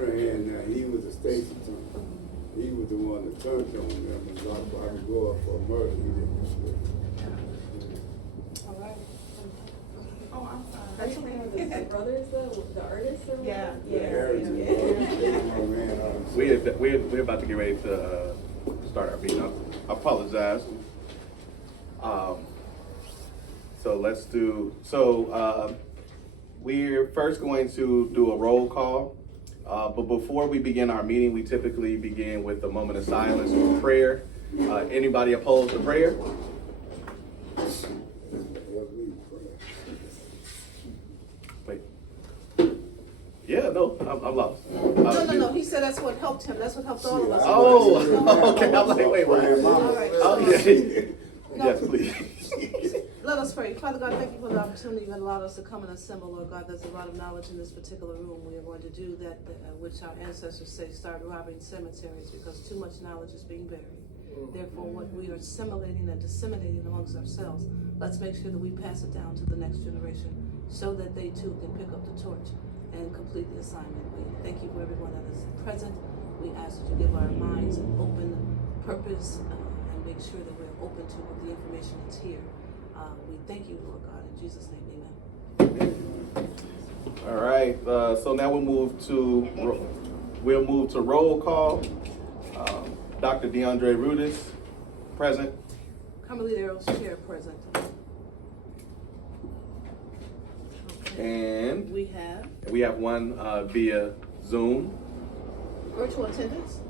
Henry had now, he was the state's attorney. He was the one that turned on them and got to go up for murder. He didn't split. All right. Oh, I'm sorry. That's okay. The brothers, the artists, or Yeah, The Harris and Brothers, they ran out of We're about to get ready to start our meeting. I apologize. So let's do. We're first going to do a roll call. But before we begin our meeting, we typically begin with a moment of silence or prayer. Anybody opposed to prayer? Wait. Yeah, no, I'm lost. No. He said that's what helped him. That's what helped all of us. Oh, okay. I'm like, wait. All right. Okay. Yes, please. Let us pray. Father God, thank you for the opportunity you have allowed us to come and assemble, Lord God. There's a lot of knowledge in this particular room. We are going to do that which our ancestors say, start robbing cemeteries, because too much knowledge is being buried. Therefore, what we are assimilating and disseminating amongst ourselves, let's make sure that we pass it down to the next generation so that they too can pick up the torch and complete the assignment. We thank you for everyone that is present. We ask that you give our minds an open purpose and make sure that we're open to the information that's here. We thank you, Lord God, in Jesus' name, amen. All right. So now we'll move to roll call. Dr. DeAndre Rudis, present. Carmelita Earls, chair, present. Okay. And We have one via Zoom. virtual attendance.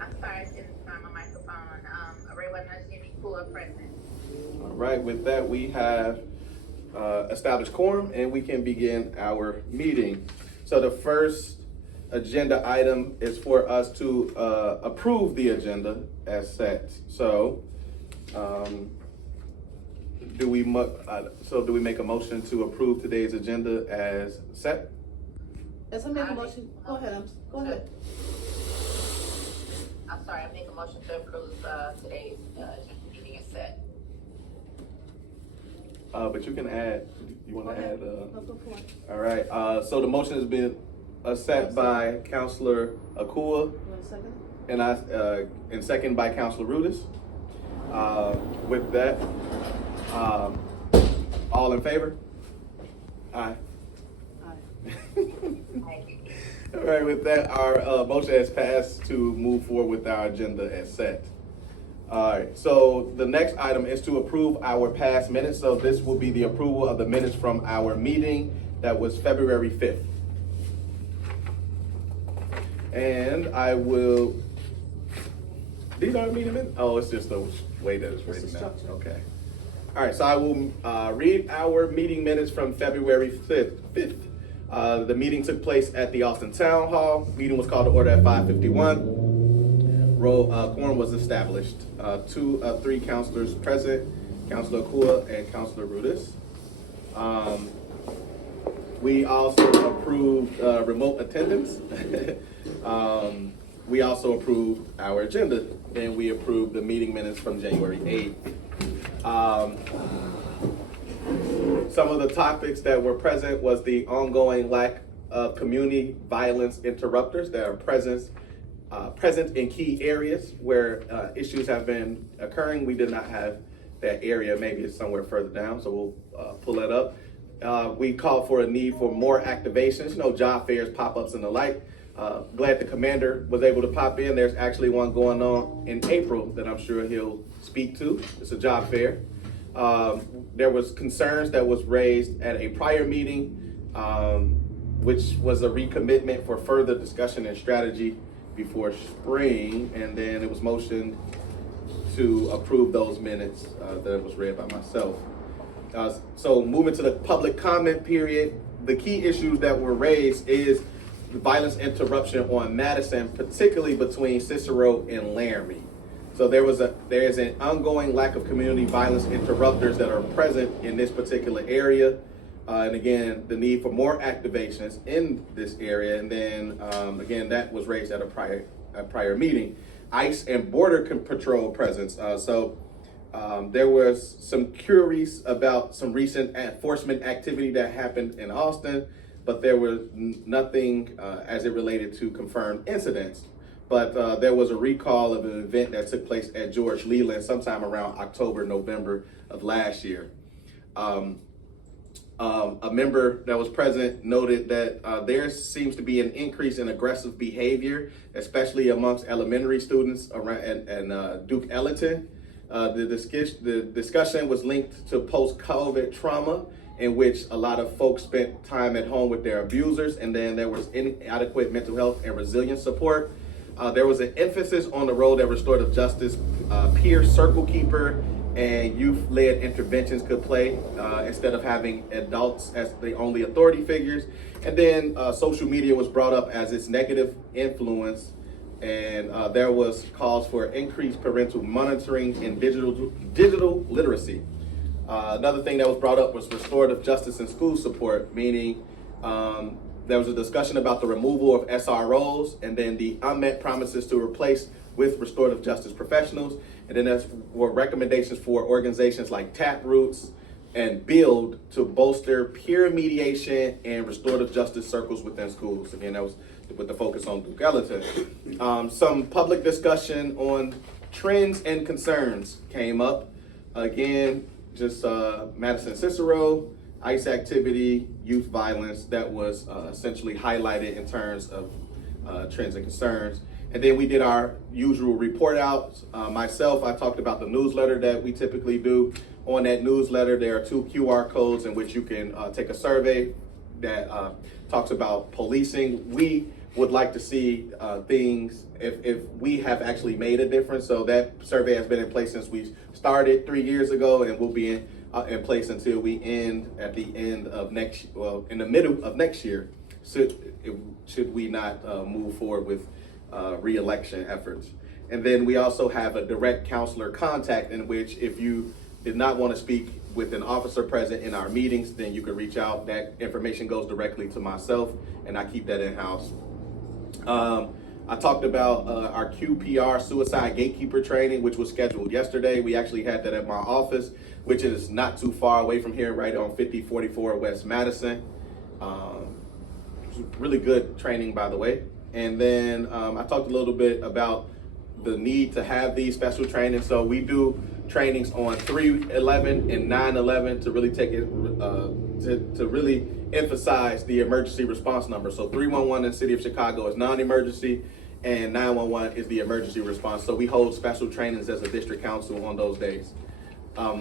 I'm sorry, I didn't find my microphone. Raywana Jimmy Kua present. All right. With that, we have established quorum, and we can begin our meeting. So the first agenda item is for us to approve the agenda as set. So, do we make a motion to approve today's agenda as set? As I make a motion, go ahead. I'm sorry, I make a motion to approve today's meeting is set. But you can add. You want to add? No, go for it. All right. So the motion has been set by Councilor Akua, You want a second? and second by Councilor Rudis. With that, all in favor? Aye. Aye. Thank you. All right. With that, our motion has passed to move forward with our agenda as set. All right. So the next item is to approve our past minutes. So this will be the approval of the minutes from our meeting that was February 5th. And I will. These are meeting minutes? Oh, it's just the way that it's written now. Okay. All right, so I will read our meeting minutes from February 5th. The meeting took place at the Austin Town Hall. Meeting was called to order at 5:51. Quorum was established. 2 of 3 counselors present, Councilor Akua and Councilor Rudis. We also approved remote attendance. We also approved our agenda, and we approved the meeting minutes from January 8th. Some of the topics that were present was the ongoing lack of community violence interrupters that are present in key areas where issues have been occurring. We did not have that area. Maybe it's somewhere further down, so we'll pull that up. We called for a need for more activations, job fairs, pop-ups, and the like. Glad the commander was able to pop in. There's actually one going on in April that I'm sure he'll speak to. It's a job fair. There was concerns that was raised at a prior meeting, which was a recommitment for further discussion and strategy before spring, and then it was motioned to approve those minutes that was read by myself. So moving to the public comment period, the key issues that were raised is the violence interruption on Madison, particularly between Cicero and Laramie. So there is an ongoing lack of community violence interrupters that are present in this particular area. And again, the need for more activations in this area. And then again, that was raised at a prior meeting. ICE and Border Patrol presence. There was some queries about some recent enforcement activity that happened in Austin, but there was nothing as it related to confirmed incidents. But there was a recall of an event that took place at George Leland sometime around October, November of last year. A member that was present noted that there seems to be an increase in aggressive behavior, especially amongst elementary students around and Duke Ellington. The discussion was linked to post-COVID trauma, in which a lot of folks spent time at home with their abusers, and then there was inadequate mental health and resilience support. There was an emphasis on the role that restorative justice, peer circle keeper, and youth-led interventions could play instead of having adults as the only authority figures. And then social media was brought up as its negative influence, and there was calls for increased parental monitoring and digital literacy. Another thing that was brought up was restorative justice and school support, meaning there was a discussion about the removal of SROs and then the unmet promises to replace with restorative justice professionals. And then there were recommendations for organizations like Taproots and Build to bolster peer mediation and restorative justice circles within schools. Again, that was with the focus on Duke Ellington. Some public discussion on trends and concerns came up. Again, just Madison Cicero, ICE activity, youth violence, that was essentially highlighted in terms of trends and concerns. And then we did our usual report out. Myself, I talked about the newsletter that we typically do. On that newsletter, there are 2 QR codes in which you can take a survey that talks about policing. We would like to see things if we have actually made a difference. So that survey has been in place since we started 3 years ago, and will be in place until we end at the end of in the middle of next year. Should we not move forward with re-election efforts. And then we also have a direct counselor contact, in which if you did not want to speak with an officer present in our meetings, then you can reach out. That information goes directly to myself, and I keep that in-house. I talked about our QPR suicide gatekeeper training, which was scheduled yesterday. We actually had that at my office, which is not too far away from here, right on 5044 West Madison. Really good training, by the way. And then I talked a little bit about the need to have these special trainings. So we do trainings on 311 and 911 to really take it, to really emphasize the emergency response number. So 311 in the city of Chicago is non-emergency, and 911 is the emergency response. So we hold special trainings as a district council on those days.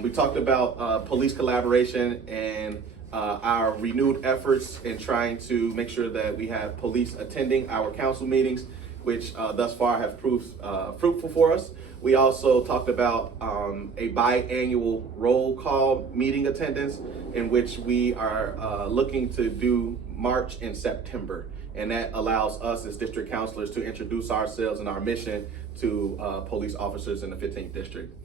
We talked about police collaboration and our renewed efforts in trying to make sure that we have police attending our council meetings, which thus far have proved fruitful for us. We also talked about a biannual roll call meeting attendance, in which we are looking to do March and September. And that allows us as district councilors to introduce ourselves and our mission to police officers in the 15th district.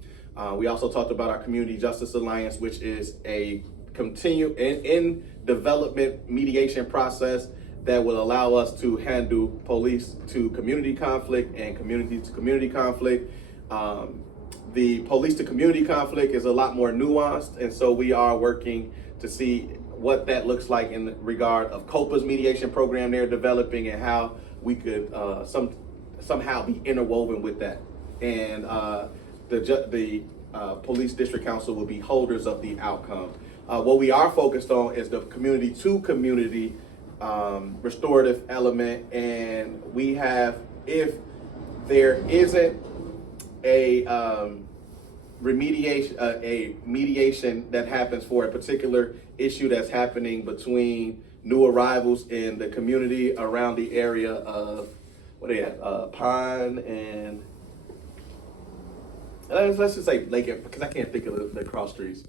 We also talked about our Community Justice Alliance, which is a in development mediation process that will allow us to handle police to community conflict and community to community conflict. The police to community conflict is a lot more nuanced, and so we are working to see what that looks like in regard of COPA's mediation program they're developing, and how we could somehow be interwoven with that. And the police district council will be holders of the outcome. What we are focused on is the community to community restorative element, and we have, if there isn't a mediation that happens for a particular issue that's happening between new arrivals in the community around the area of Pine and let's just say Lake, because I can't think of the cross streets.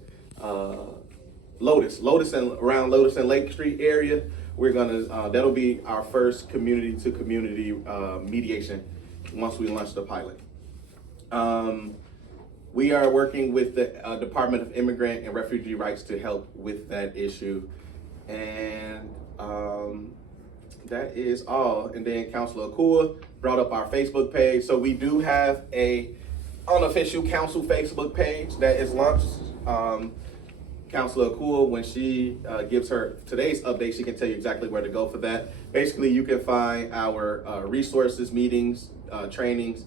Lotus and around Lotus and Lake Street area. We're gonna that'll be our first community to community mediation once we launch the pilot. We are working with the Department of Immigrant and Refugee Rights to help with that issue, and that is all. And then Councilor Akua brought up our Facebook page. So we do have a unofficial council Facebook page that is launched. Councilor Akua, when she gives her today's update, she can tell you exactly where to go for that. Basically, you can find our resources, meetings, trainings,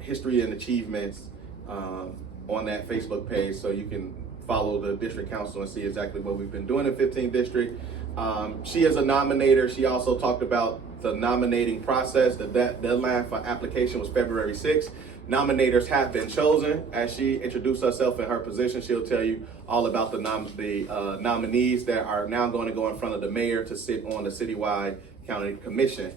history and achievements on that Facebook page, so you can follow the district council and see exactly what we've been doing in 15th district. She is a nominator. She also talked about the nominating process. The deadline for application was February 6th. Nominators have been chosen. As she introduced herself in her position, she'll tell you all about the nominees that are now going to go in front of the mayor to sit on the citywide county commission.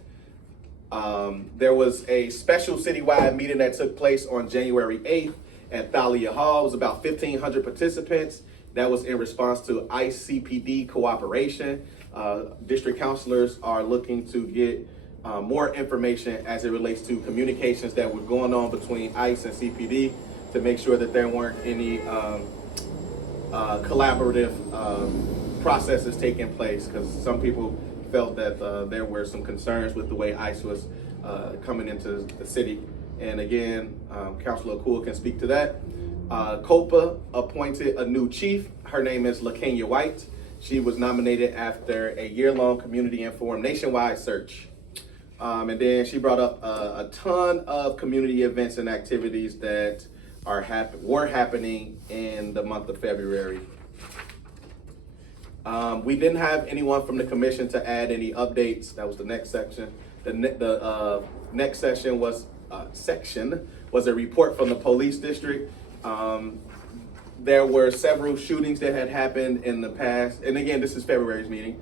There was a special citywide meeting that took place on January 8th at Thalia Hall. It was about 1,500 participants. That was in response to ICE CPD cooperation. District councilors are looking to get more information as it relates to communications that were going on between ICE and CPD to make sure that there weren't any collaborative processes taking place, because some people felt that there were some concerns with the way ICE was coming into the city. And again, Councilor Akua can speak to that. COPA appointed a new chief. Her name is LaKenya White. She was nominated after a year-long community informed nationwide search. And then she brought up a ton of community events and activities that were happening in the month of February. We didn't have anyone from the commission to add any updates. That was the next section. The next section was a report from the police district. There were several shootings that had happened in the past, and again, this is February's meeting,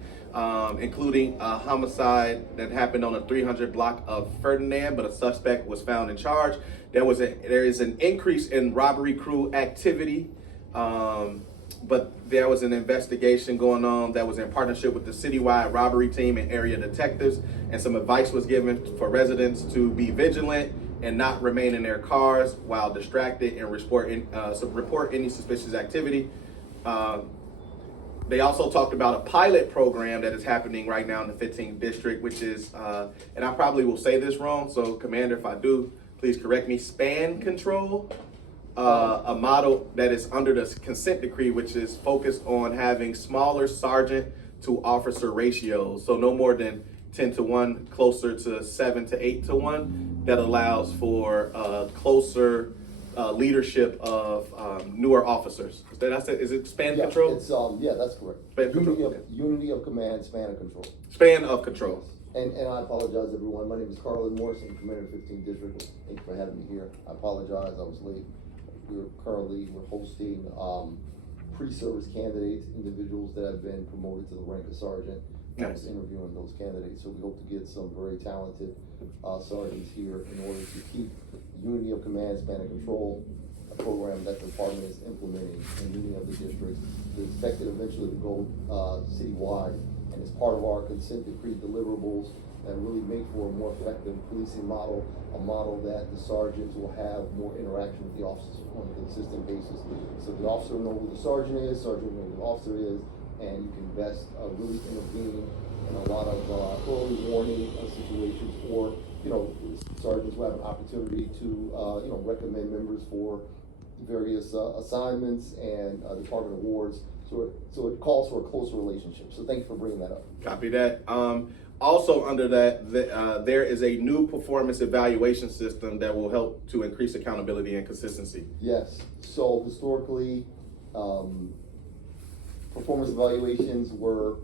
including a homicide that happened on a 300 block of Ferdinand, but a suspect was found in charge. There is an increase in robbery crew activity, but there was an investigation going on that was in partnership with the citywide robbery team and area detectives, and some advice was given for residents to be vigilant and not remain in their cars while distracted and report any suspicious activity. They also talked about a pilot program that is happening right now in the 15th district, which is, and I probably will say this wrong, so Commander, if I do, please correct me, span control, a model that is under the consent decree, which is focused on having smaller sergeant to officer ratios, so no more than 10-to-1, closer to 7 to 8-to-1, that allows for closer leadership of newer officers. Is it span control? It's yeah, that's correct. Span control, Unity of command, span of control. Span of control. And I apologize, everyone. My name is Carlin Morrison, Commander of 15th District. Thank you for having me here. I apologize, I was late. We're hosting pre-service candidates, individuals that have been promoted to the rank of sergeant. I was interviewing those candidates, so we hope to get some very talented sergeants here in order to keep unity of command, span of control, a program that the department is implementing in many of the districts. It's expected eventually to go citywide, and it's part of our consent decree deliverables that really make for a more effective policing model, a model that the sergeants will have more interaction with the officers on a consistent basis. So the officer will know who the sergeant is, sergeant will know who the officer is, and you can best really intervene in a lot of early warning situations, or sergeants will have an opportunity to recommend members for various assignments and department awards. So it calls for a closer relationship. So thank you for bringing that up. Copy that. Also under that, there is a new performance evaluation system that will help to increase accountability and consistency. Yes. So historically, performance evaluations were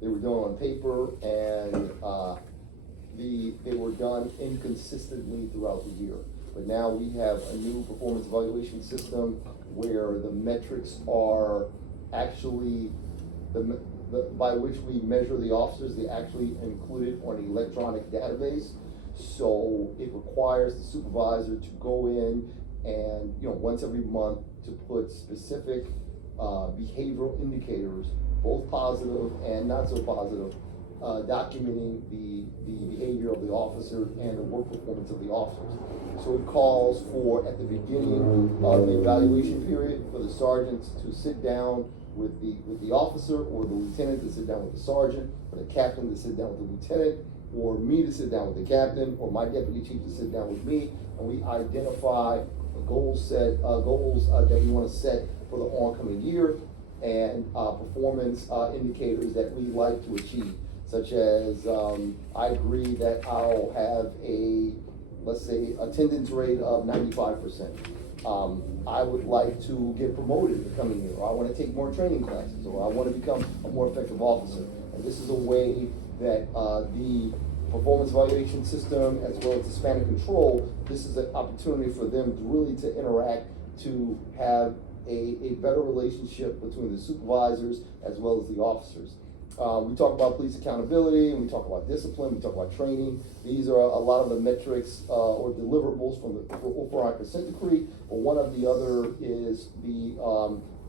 done on paper, and they were done inconsistently throughout the year. But now we have a new performance evaluation system where the metrics are actually by which we measure the officers. They actually included on an electronic database. So it requires the supervisor to go in and once every month to put specific behavioral indicators, both positive and not so positive, documenting the behavior of the officer and the work performance of the officers. So it calls for, at the beginning of the evaluation period, for the sergeants to sit down with the officer, or the lieutenant to sit down with the sergeant, or the captain to sit down with the lieutenant, or me to sit down with the captain, or my deputy chief to sit down with me, and we identify goals that we want to set for the oncoming year. and performance indicators that we like to achieve, such as I agree that I'll have a, let's say, attendance rate of 95%. I would like to get promoted the coming year, or I want to take more training classes, or I want to become a more effective officer. And this is a way that the performance evaluation system, as well as the span of control, this is an opportunity for them to really to interact, to have a better relationship between the supervisors as well as the officers. We talk about police accountability, and we talk about discipline, we talk about training. These are a lot of the metrics or deliverables for our consent decree. But one of the other is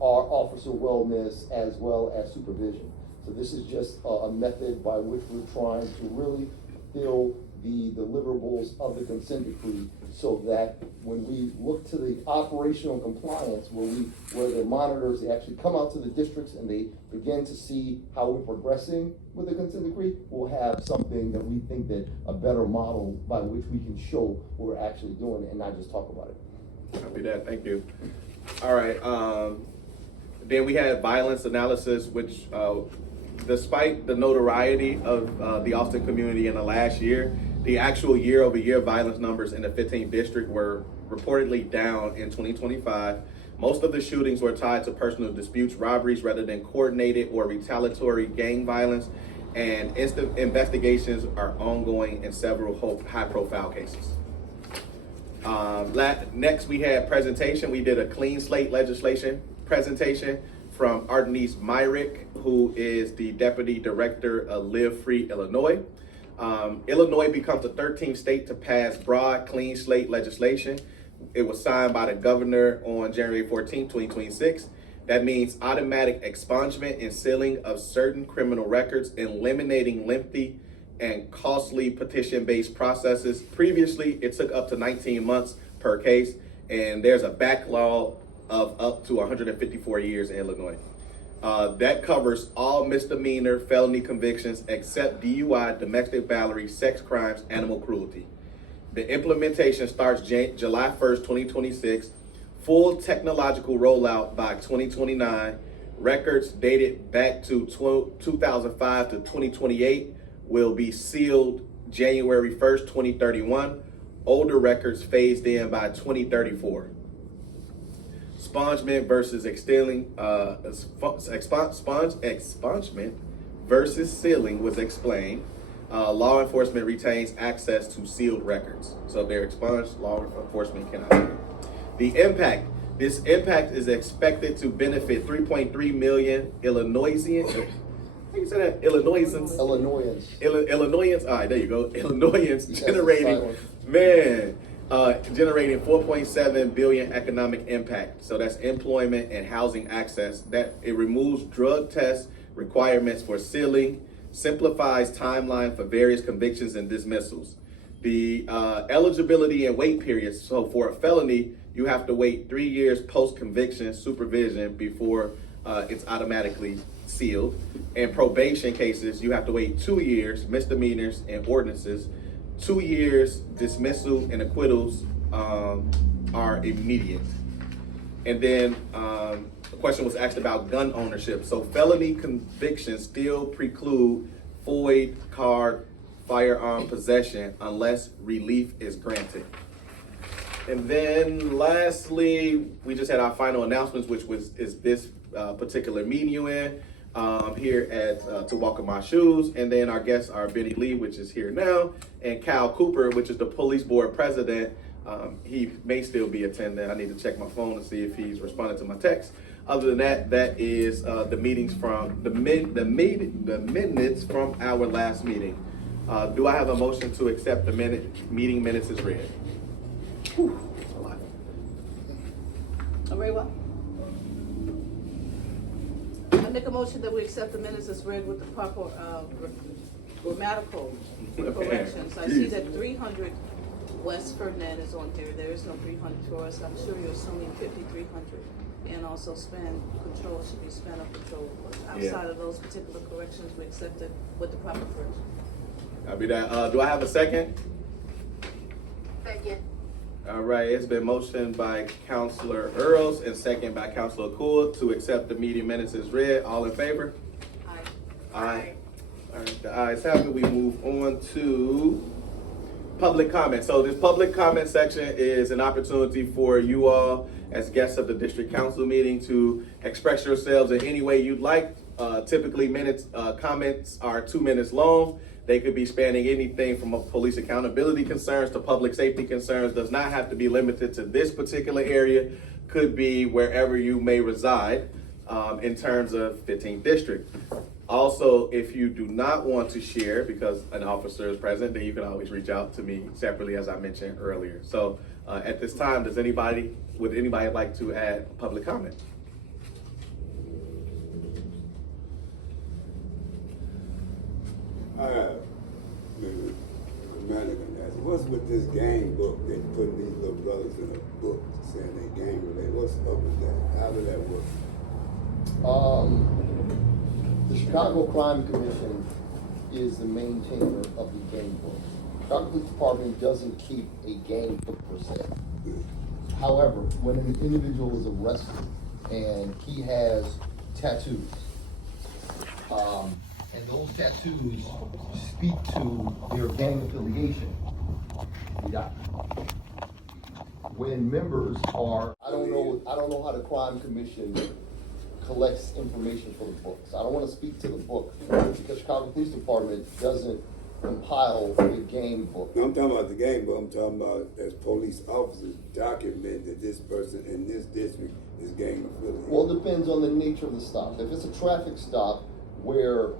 our officer wellness as well as supervision. So this is just a method by which we're trying to really fill the deliverables of the consent decree, so that when we look to the operational compliance, where the monitors, they actually come out to the districts and they begin to see how we're progressing with the consent decree, we'll have something that we think that a better model by which we can show what we're actually doing and not just talk about it. Copy that, thank you. All right, then we had violence analysis, which despite the notoriety of the Austin community in the last year, the actual year-over-year violence numbers in the 15th district were reportedly down in 2025. Most of the shootings were tied to personal disputes, robberies, rather than coordinated or retaliatory gang violence, and instant investigations are ongoing in several high-profile cases. Next, we had presentation. We did a clean slate legislation presentation from Ardenise Myrick, who is the Deputy Director of Live Free Illinois. Illinois becomes the 13th state to pass broad clean slate legislation. It was signed by the governor on January 14, 2026. That means automatic expungement and sealing of certain criminal records, eliminating lengthy and costly petition-based processes. Previously, it took up to 19 months per case, and there's a backlog of up to 154 years in Illinois. That covers all misdemeanor felony convictions except DUI, domestic battery, sex crimes, animal cruelty. The implementation starts July 1st, 2026. Full technological rollout by 2029. Records dated back to 2005 to 2028 will be sealed January 1st, 2031. Older records phased in by 2034. Expungement versus expungement versus sealing was explained. Law enforcement retains access to sealed records. So if they're expunged, law enforcement cannot see them. The impact. This impact is expected to benefit 3.3 million Illinoisans. How you say that? Illinoisans? Illinoisans. All right, there you go. Illinoisans generating, generating 4.7 billion economic impact. So that's employment and housing access. That it removes drug test requirements for sealing, simplifies timeline for various convictions and dismissals. The eligibility and wait periods. So for a felony, you have to wait 3 years post-conviction supervision before it's automatically sealed. In probation cases, you have to wait 2 years, misdemeanors and ordinances. 2 years dismissal and acquittals are immediate. And then the question was asked about gun ownership. So felony convictions still preclude FOID card firearm possession unless relief is granted. And then lastly, we just had our final announcements, which is this particular meeting you in here at To Walk in My Shoes. And then our guests are Benny Lee, which is here now, and Cal Cooper, which is the police board president. He may still be attending. I need to check my phone to see if he's responded to my text. Other than that, that is the meetings from the minutes from our last meeting. Do I have a motion to accept the meeting minutes as read? Whew, that's a lot. Very well. I make a motion that we accept the minutes as read with the proper grammatical corrections. I see that 300 West Ferdinand is on here. There is no 300 for us. I'm sure you're assuming 5,300. And also span control should be span of control. Outside of those particular corrections, we accept it with the proper correction. Copy that. Do I have a second? Second. All right, it's been motioned by Counselor Earls and second by Counselor Cool to accept the meeting minutes as read. All in favor? Aye. All right, the ayes have it. We move on to public comment. So this public comment section is an opportunity for you all as guests of the district council meeting to express yourselves in any way you'd like. Typically comments are 2 minutes long. They could be spanning anything from police accountability concerns to public safety concerns. Does not have to be limited to this particular area. Could be wherever you may reside in terms of 15th district. Also, if you do not want to share because an officer is present, then you can always reach out to me separately, as I mentioned earlier. So at this time, would anybody like to add public comment? I have, Commander can ask, what's with this gang book? They putting these little brothers in a book saying they gang related. What's up with that? How did that work? The Chicago Crime Commission is the maintainer of the gang book. Chicago Police Department doesn't keep a gang book per se. However, when an individual is arrested and he has tattoos, and those tattoos speak to their gang affiliation, we document. When members are, I don't know how the Crime Commission collects information for the books. I don't want to speak to the book because Chicago Police Department doesn't compile the game book. No, I'm talking about the gang book. I'm talking about as police officers document that this person in this district is gang affiliated. Well, it depends on the nature of the stop. If it's a traffic stop where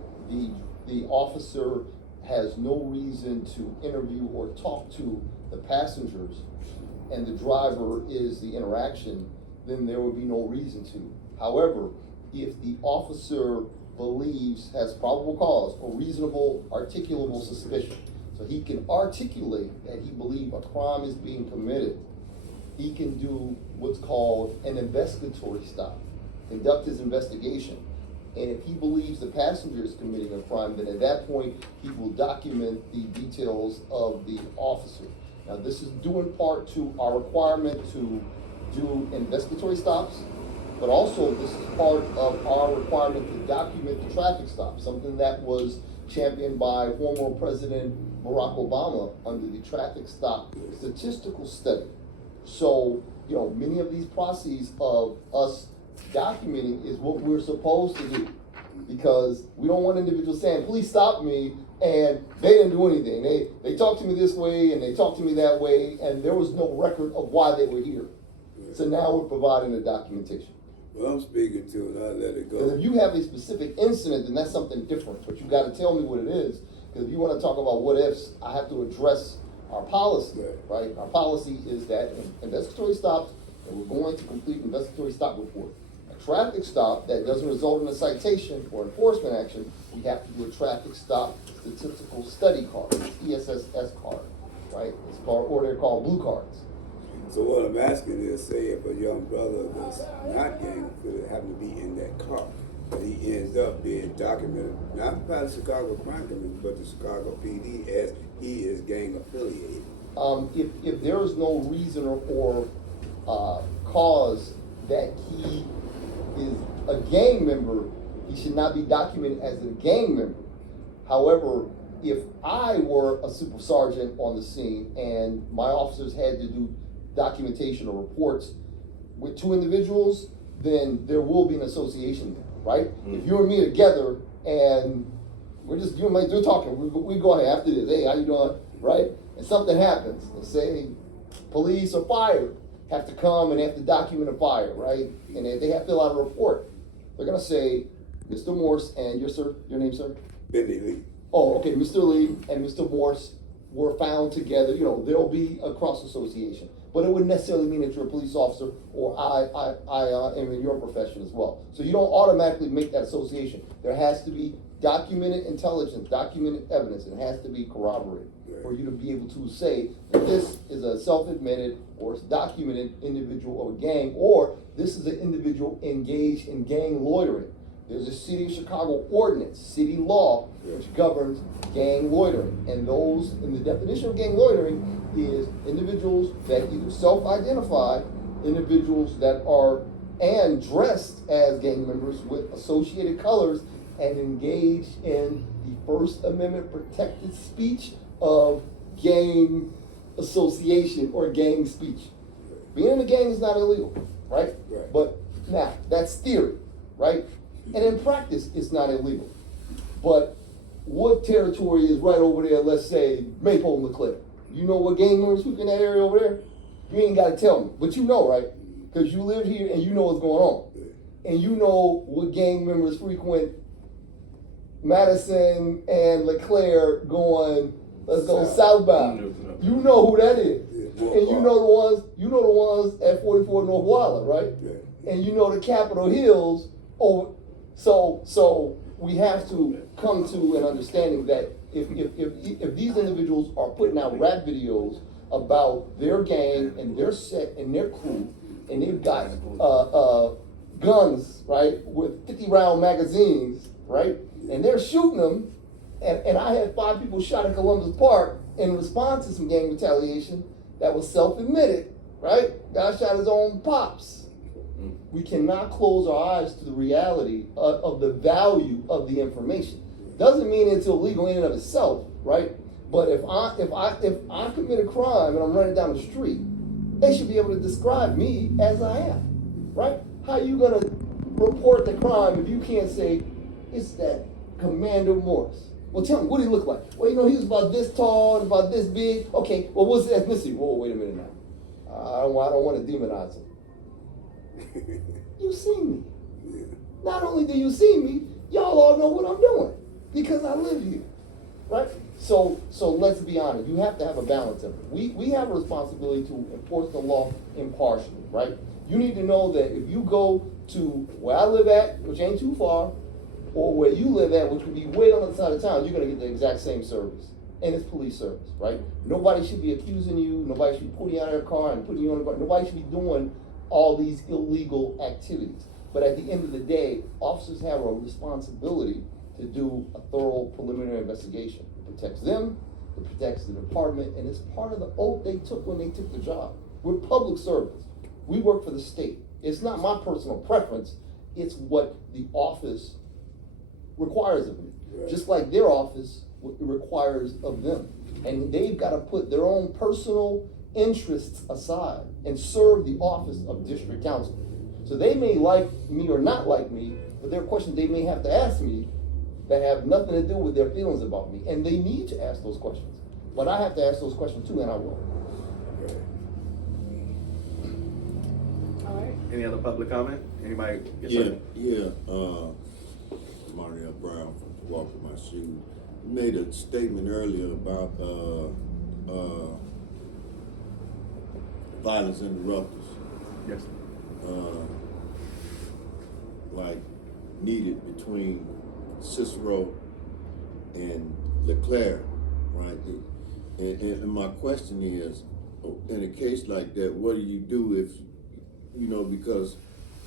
the officer has no reason to interview or talk to the passengers and the driver is the interaction, then there would be no reason to. However, if the officer believes, has probable cause or reasonable articulable suspicion, so he can articulate that he believes a crime is being committed, he can do what's called an investigatory stop, conduct his investigation. And if he believes the passenger is committing a crime, then at that point, he will document the details of the officer. Now, this is due in part to our requirement to do investigatory stops, but also this is part of our requirement to document the traffic stop, something that was championed by former President Barack Obama under the traffic stop statistical study. So, many of these processes of us documenting is what we're supposed to do, because we don't want individuals saying, "Please stop me," and they didn't do anything. They talked to me this way and they talked to me that way, and there was no record of why they were here. Yeah. So now we're providing the documentation. Well, I'm speaking to it. I let it Because go. if you have a specific incident, then that's something different. But you got to tell me what it is. Because if you want to talk about what ifs, I have to address our policy, right? Our policy is that in investigatory stops, and we're going to complete an investigatory stop report. A traffic stop that doesn't result in a citation or enforcement action, we have to do a traffic stop statistical study card, ESSS card, right? It's called, or they're called blue cards. So what I'm asking is, say if a young brother that's not gang affiliated happen to be in that car, but he ends up being documented, not by the Chicago Crime Commission, but the Chicago PD as he is gang affiliated. If there is no reason or cause that he is a gang member, he should not be documented as a gang member. However, if I were a super sergeant on the scene and my officers had to do documentation or reports with two individuals, then there will be an association there, right? Mm-hmm. If you and me are together and we're just, you and me, we're talking, we go ahead after this, hey, how you doing, right? And something happens, let's say police or fire have to come and they have to document a fire, right? And they have to fill out a report. They're gonna say, Mr. Morse and your name, sir? Benny Lee. Oh, okay, Mr. Lee and Mr. Morse were found together, there'll be a cross association. But it wouldn't necessarily mean that you're a police officer or I am in your profession as well. So you don't automatically make that association. There has to be documented intelligence, documented evidence, and it has to be corroborated for you to be able to say that this is a self-admitted or documented individual of a gang, or this is an individual engaged in gang loitering. There's a city of Chicago ordinance, city law, which governs gang loitering. And the definition of gang loitering is individuals that either self-identify, individuals that are and dressed as gang members with associated colors and engage in the First Amendment protected speech of gang association or gang speech. Being in a gang is not illegal, right? Right. But now, that's theory, right? And in practice, it's not illegal. But what territory is right over there, let's say, Maple and LeClaire? You know what gang members who's in that area over there? You ain't gotta tell me, but you know, right? Because you live here and you know what's going on. And you know what gang members frequent Madison and LeClaire going, let's go southbound. You know who that is. Yeah, And you know the ones at 44 North Waller, right? Yeah. And you know the Capitol Hills over. So we have to come to an understanding that if these individuals are putting out rap videos about their gang and their set and their crew, and they've got guns, right, with 50-round magazines, right, and they're shooting them, and I had 5 people shot in Columbus Park in response to some gang retaliation that was self-admitted, right? Guy shot his own pops. We cannot close our eyes to the reality of the value of the information. Doesn't mean it's illegal in and of itself, right? But if I commit a crime and I'm running down the street, they should be able to describe me as I am, right? How are you gonna report the crime if you can't say it's that Commander Morris? Well, tell me, what did he look like? Well, you know, he was about this tall and about this big. Okay, well, what's his ethnicity? Whoa, wait a minute now. I don't want to demonize him. You see me. Yeah. Not only do you see me, y'all all know what I'm doing because I live here, right? So let's be honest. You have to have a balance of it. We have a responsibility to enforce the law impartially, right? You need to know that if you go to where I live at, which ain't too far, or where you live at, which would be way on the other side of town, you're gonna get the exact same service. And it's police service, right? Nobody should be accusing you, nobody should be putting you out of their car and putting you on the car, nobody should be doing all these illegal activities. But at the end of the day, officers have a responsibility to do a thorough preliminary investigation. It protects them, it protects the department, and it's part of the oath they took when they took the job. We're public servants. We work for the state. It's not my personal preference, it's what the office requires of me. Right. Just like their office requires of them. And they've got to put their own personal interests aside and serve the office of district council. So they may like me or not like me, but there are questions they may have to ask me that have nothing to do with their feelings about me. And they need to ask those questions. But I have to ask those questions too, and I will. Right. All right. Any other public comment? Anybody? Yes, sir. Mario Brown from Walk in My Shoes. You made a statement earlier about violence interrupters, Yes. like needed between Cicero and Leclerc, right? And my question is, in a case like that, what do you do if, because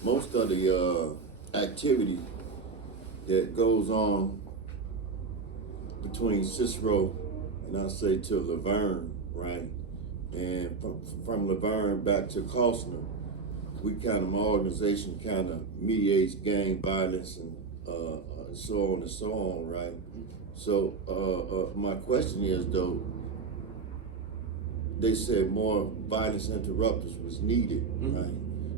most of the activity that goes on between Cicero and I say to Laverne, right? And from Laverne back to Costner, my organization kind of mediates gang violence and so on and so on, right? So my question is though, they said more violence interrupters was needed, right?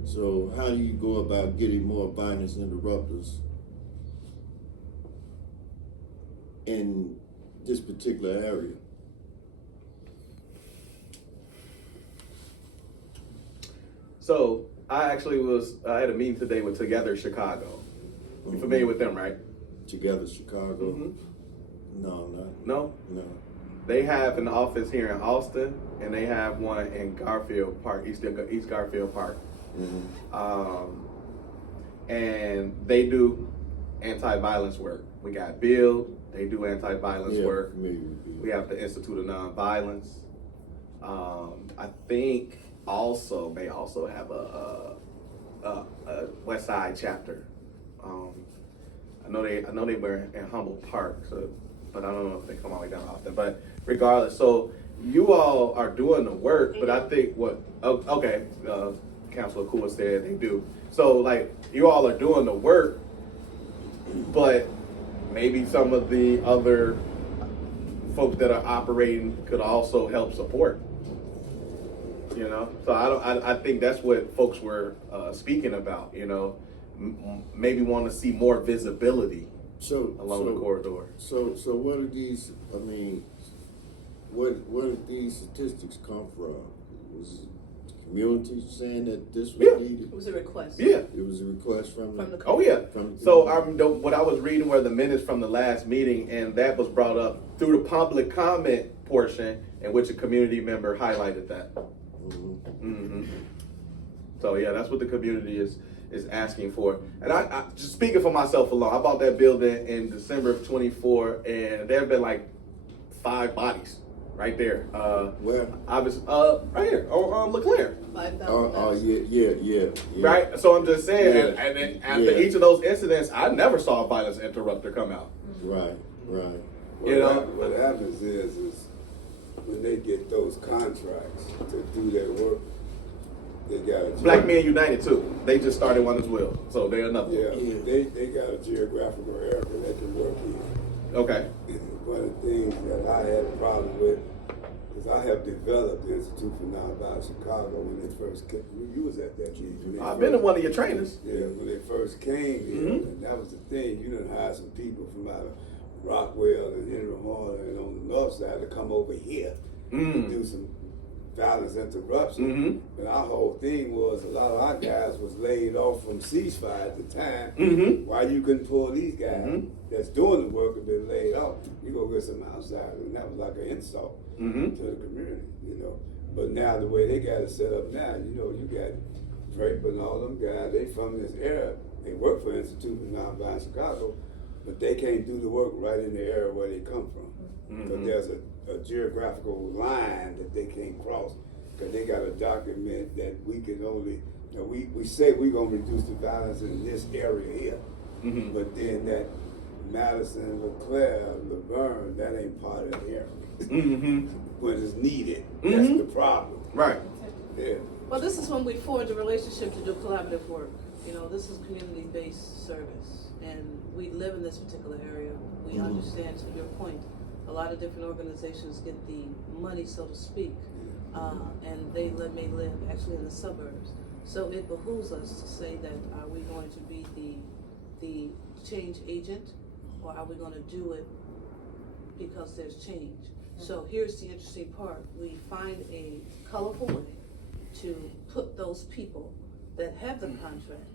So how do you go about getting more violence interrupters in this particular area? So I actually I had a meeting today with Together Chicago. You familiar with them, right? Together Chicago? Mhm. No. No? They have an office here in Austin, and they have one in Garfield Park, East Garfield Park. And they do anti-violence work. We got Build, they do anti-violence work. Maybe. We have the Institute of Nonviolence. I think they also have a West Side chapter. I know they were in Humboldt Park, so, but I don't know if they come all the way down often. But regardless, so you all are doing the work, but I think Councilor Kua said they do. So like you all are doing the work, but maybe some of the other folks that are operating could also help support. You know, so I think that's what folks were speaking about. You know, maybe want to see more visibility along the corridor. So what are these? I mean, where did these statistics come from? Was it the community saying that this was needed? It was a request. Yeah. It was a request from From the Oh yeah. From the So community. what I was reading were the minutes from the last meeting, and that was brought up through the public comment portion, in which a community member highlighted that. Mm-hmm. So yeah, that's what the community is asking for. And I just speaking for myself alone, I bought that building in December of 24, and there have been like 5 bodies right there. Where? I was right here on LeClaire. 5,000. Yeah. Right, so I'm just saying, Yeah. and then after Yeah. each of those incidents, I never saw a violence interrupter come out. Right. What happens is when they get those contracts to do their work, they got a Black Men United too. They just started one as well, so they're another. Yeah, Yeah. they got a geographical area that they can work in. Okay. One of the things that I had a problem with is I have developed the Institute for Nonviolent Chicago when they first came. You was at that meeting. I've been to one of your trainers. Yeah, when they first came here, and that was the thing. You done hired some people from out of Rockwell and Henry Horner and on the north side to come over here and do some violence interruption. But our whole thing was a lot of our guys was laid off from ceasefire at the time. Why you couldn't pull these guys that's doing the work and been laid off? You go get some outsiders, and that was like an insult to the community, you know. But now the way they got it set up now, you know, you got Draper and all them guys. They from this area. They work for Institute for Nonviolent Chicago, but they can't do the work right in the area where they come from. Because there's a geographical line that they can't cross. Because they got a document that we can only, you know, we say we're going to reduce the violence in this area here. But then that Madison, LeClaire, Laverne, that ain't part of the area. When it's needed, that's the problem. Right. Yeah. Well, this is when we forge a relationship to do collaborative work. You know, this is community-based service, and we live in this particular area. We understand, to your point, a lot of different organizations get the money, so to speak, and they may live actually in the suburbs. So it behooves us to say that, are we going to be the change agent, or are we going to do it because there's change? So here's the interesting part. We find a colorful way to put those people that have the contract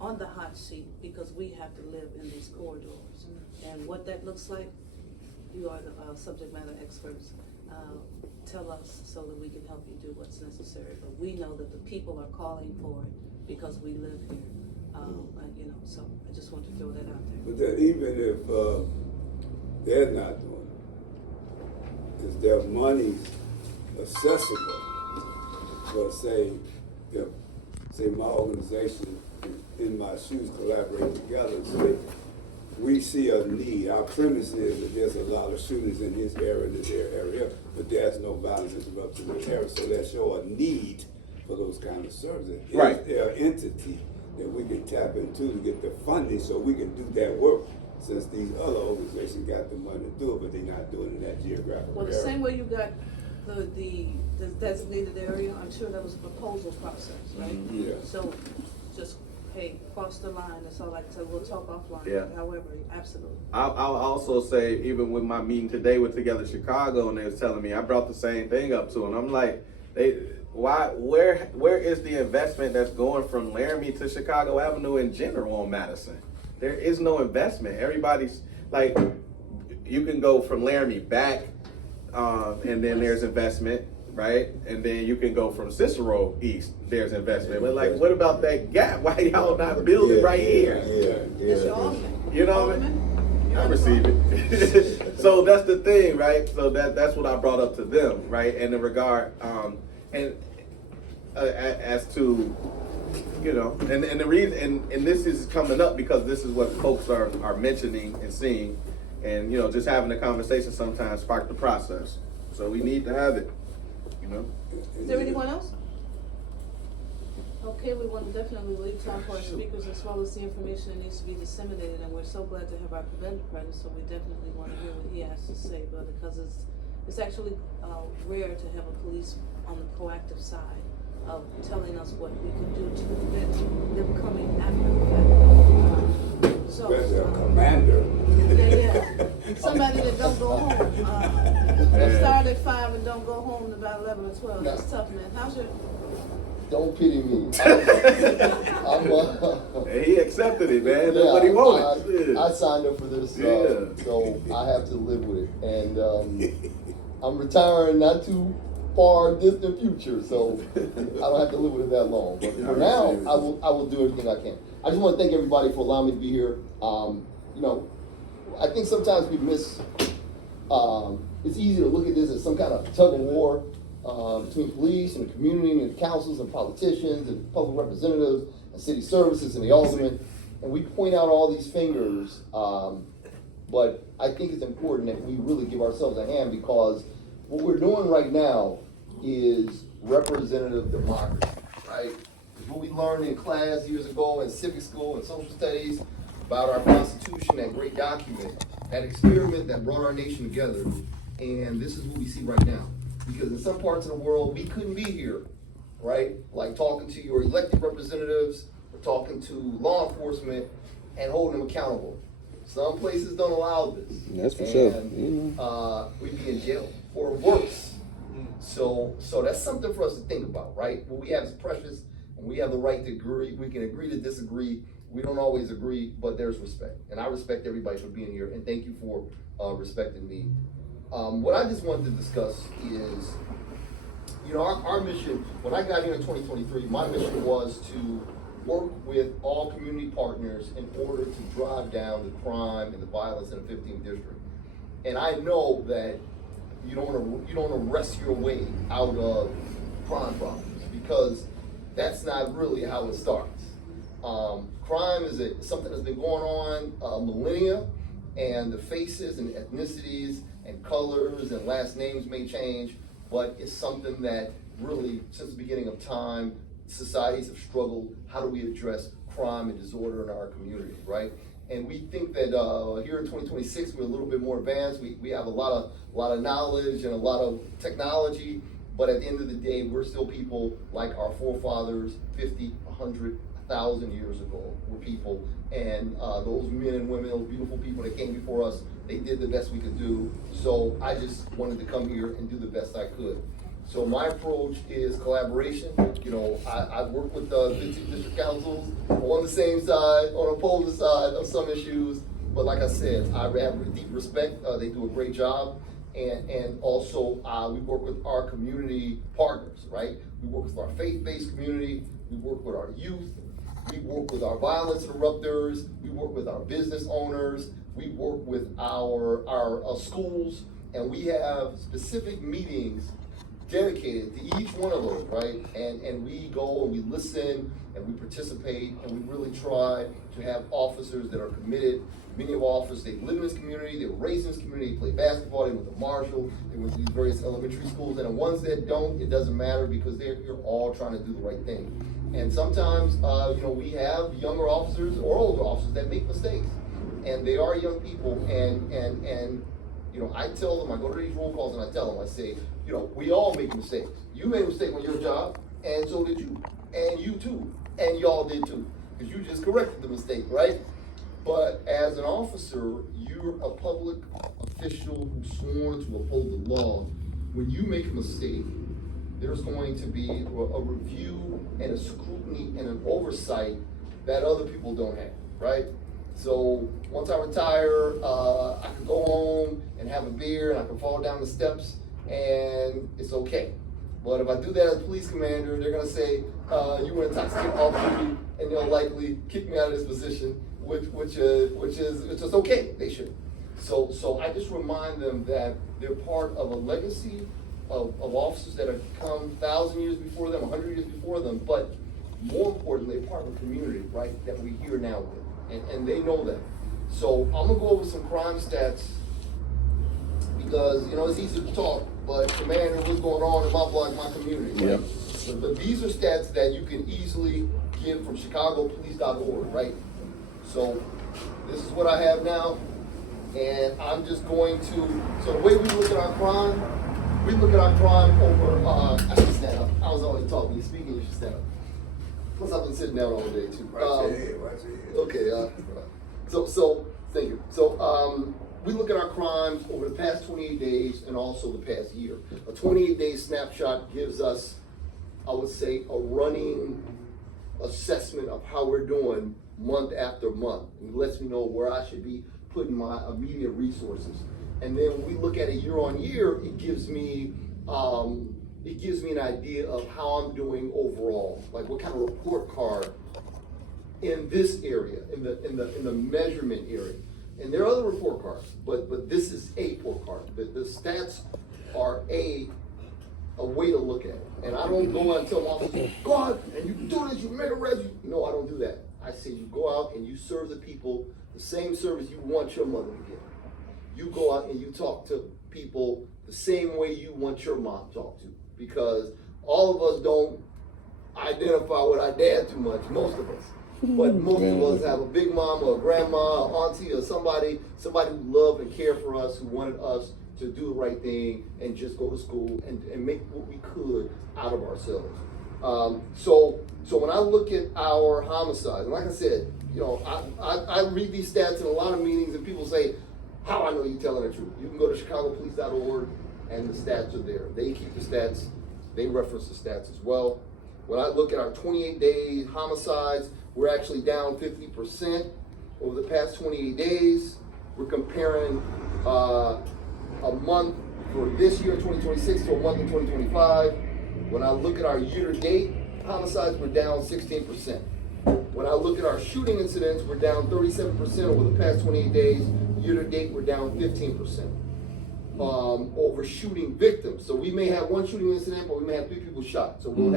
on the hot seat, because we have to live in these corridors. And what that looks like, you are the subject matter experts. Tell us so that we can help you do what's necessary. But we know that the people are calling for it because we live here. You know, so I just want to throw that out there. But that even if they're not doing it, because their money's accessible. But say my organization in my shoes collaborate together and say, we see a need. Our premise is that there's a lot of shootings in this area, this area, but there's no violence interruption in the area. So that show a need for those kind of services. Right. Is there an entity that we can tap into to get the funding so we can do that work? Since these other organizations got the money to do it, but they're not doing it in that geographical Well, the area. same way you got the designated area, I'm sure that was a proposal process, right? Yeah. So just, hey, cross the line, that's all I can say. We'll talk offline. Yeah. However, absolutely. I'll also say, even with my meeting today with Together Chicago, and they was telling me, I brought the same thing up to them. I'm like, where is the investment that's going from Laramie to Chicago Avenue in general on Madison? There is no investment. Everybody's like, you can go from Laramie back, and then there's investment, right? And then you can go from Cicero east, there's investment. But like, what about that gap? Why y'all not building right here? That's your alderman. You know what I mean? Alderman? I receive it. So that's the thing, right? So that's what I brought up to them, right? And in regard, as to, You know, and the reason, and this is coming up because this is what folks are mentioning and seeing, and you know, just having a conversation sometimes spark the process. So we need to have it, you know. Is there anyone else? Okay, we want to definitely leave time for our speakers as well as the information that needs to be disseminated, and we're so glad to have our preventative present, so we definitely want to hear what he has to say, but because it's actually rare to have a police on the proactive side of telling us what we can do to prevent them coming after the fact. Especially a commander. Yeah. Somebody that don't go home. That started at 5 and don't go home to about 11 or 12. That's tough, man. How's your... Don't pity me. And he accepted it, man. That's Yeah, what he wanted. I signed up for this, Yeah. so I have to live with it. And I'm retiring not too far distant future, so I don't have to live with it that long. But for now, I will do everything I can. I just want to thank everybody for allowing me to be here. You know, I think sometimes we miss. It's easy to look at this as some kind of tug of war between police and the community and the councils and politicians and public representatives and city services and the aldermen, and we point out all these fingers. But I think it's important that we really give ourselves a hand, because what we're doing right now is representative democracy, right? It's what we learned in class years ago in civic school and social studies about our Constitution, that great document, that experiment that brought our nation together. And this is what we see right now. Because in some parts of the world, we couldn't be here, right? Like talking to your elected representatives, or talking to law enforcement and holding them accountable. Some places don't allow this. That's for and, we'd be in jail or worse. So that's something for us to think about, right? What we have is precious, and we have the right to agree. We can agree to disagree. We don't always agree, but there's respect. And I respect everybody for being here, and thank you for respecting me. What I just wanted to discuss is, you know, our mission, when I got here in 2023, my mission was to work with all community partners in order to drive down the crime and the violence in the 15th district. And I know that you don't want to wrest your way out of crime problems, because that's not really how it starts. Crime is something that's been going on millennia, and the faces and ethnicities and colors and last names may change, but it's something that really, since the beginning of time, societies have struggled. How do we address crime and disorder in our community, right? And we think that here in 2026, we're a little bit more advanced. We have a lot of knowledge and a lot of technology, but at the end of the day, we're still people like our forefathers 50, 100, 1,000 years ago were people. And those men and women, those beautiful people that came before us, they did the best we could do. So I just wanted to come here and do the best I could. So my approach is collaboration. You know, I work with the 15 district councils on the same side, on opposing side of some issues. But like I said, I have deep respect. They do a great job. And also we work with our community partners, right? We work with our faith-based community. We work with our youth. We work with our violence interrupters. We work with our business owners. We work with our schools. And we have specific meetings dedicated to each one of those, right? And we go and we listen and we participate, and we really try to have officers that are committed. Many of our officers, they live in this community, they were raised in this community, they play basketball, they went to Marshall, they went to these various elementary schools, and the ones that don't, it doesn't matter, because you're all trying to do the right thing. And sometimes, you know, we have younger officers or older officers that make mistakes, and they are young people, and you know, I tell them, I go to these roll calls and I tell them, I say, you know, we all make mistakes. You made a mistake on your job, and so did you, and you too, and y'all did too, because you just corrected the mistake, right? But as an officer, you're a public official who's sworn to uphold the law. When you make a mistake, there's going to be a review and a scrutiny and an oversight that other people don't have, right? So once I retire, I can go home and have a beer, and I can fall down the steps, and it's okay. But if I do that as police commander, they're gonna say, you were intoxicated off duty, and they'll likely kick me out of this position, which is okay. They should. So I just remind them that they're part of a legacy of officers that have come 1,000 years before them, 100 years before them, but more importantly, a part of the community, right, that we here now with, and they know that. So I'm gonna go over some crime stats, because, you know, it's easy to talk, but man, what's going on in my block, my community, right? Yep. But these are stats that you can easily get from chicagopolice.org, right? So this is what I have now, and I'm just going to, so the way we look at our crime over, I should stand up. I was always talking, you speaking, you should stand up. Plus I've been sitting down all day too. Watch your head, watch your head. Okay, so, thank you. So, we look at our crimes over the past 28 days and also the past year. A 28-day snapshot gives us, I would say, a running assessment of how we're doing month after month. It lets me know where I should be putting my immediate resources. And then when we look at it year on year, it gives me an idea of how I'm doing overall, like what kind of report card in this area, in the measurement area. And there are other report cards, but this is a report card. The stats are a way to look at it. And I don't go out and tell my officers, go out and you do this, you make arrests. No, I don't do that. I say you go out and you serve the people the same service you want your mother to get. You go out and you talk to people the same way you want your mom to talk to. Because all of us don't identify with our dad too much, most of us. But most of us have a big mom or a grandma or auntie or somebody who loved and cared for us, who wanted us to do the right thing and just go to school and make what we could out of ourselves. So when I look at our homicides, and like I said, you know, I read these stats in a lot of meetings and people say, how I know you're telling the truth? You can go to chicagopolice.org and the stats are there. They keep the stats, they reference the stats as well. When I look at our 28-day homicides, we're actually down 50% over the past 28 days. We're comparing a month for this year, 2026, to a month in 2025. When I look at our year-to-date homicides, we're down 16%. When I look at our shooting incidents, we're down 37% over the past 28 days. Year-to-date, we're down 15%. Over shooting victims. So we may have one shooting incident, but we may have 3 people shot. So we'll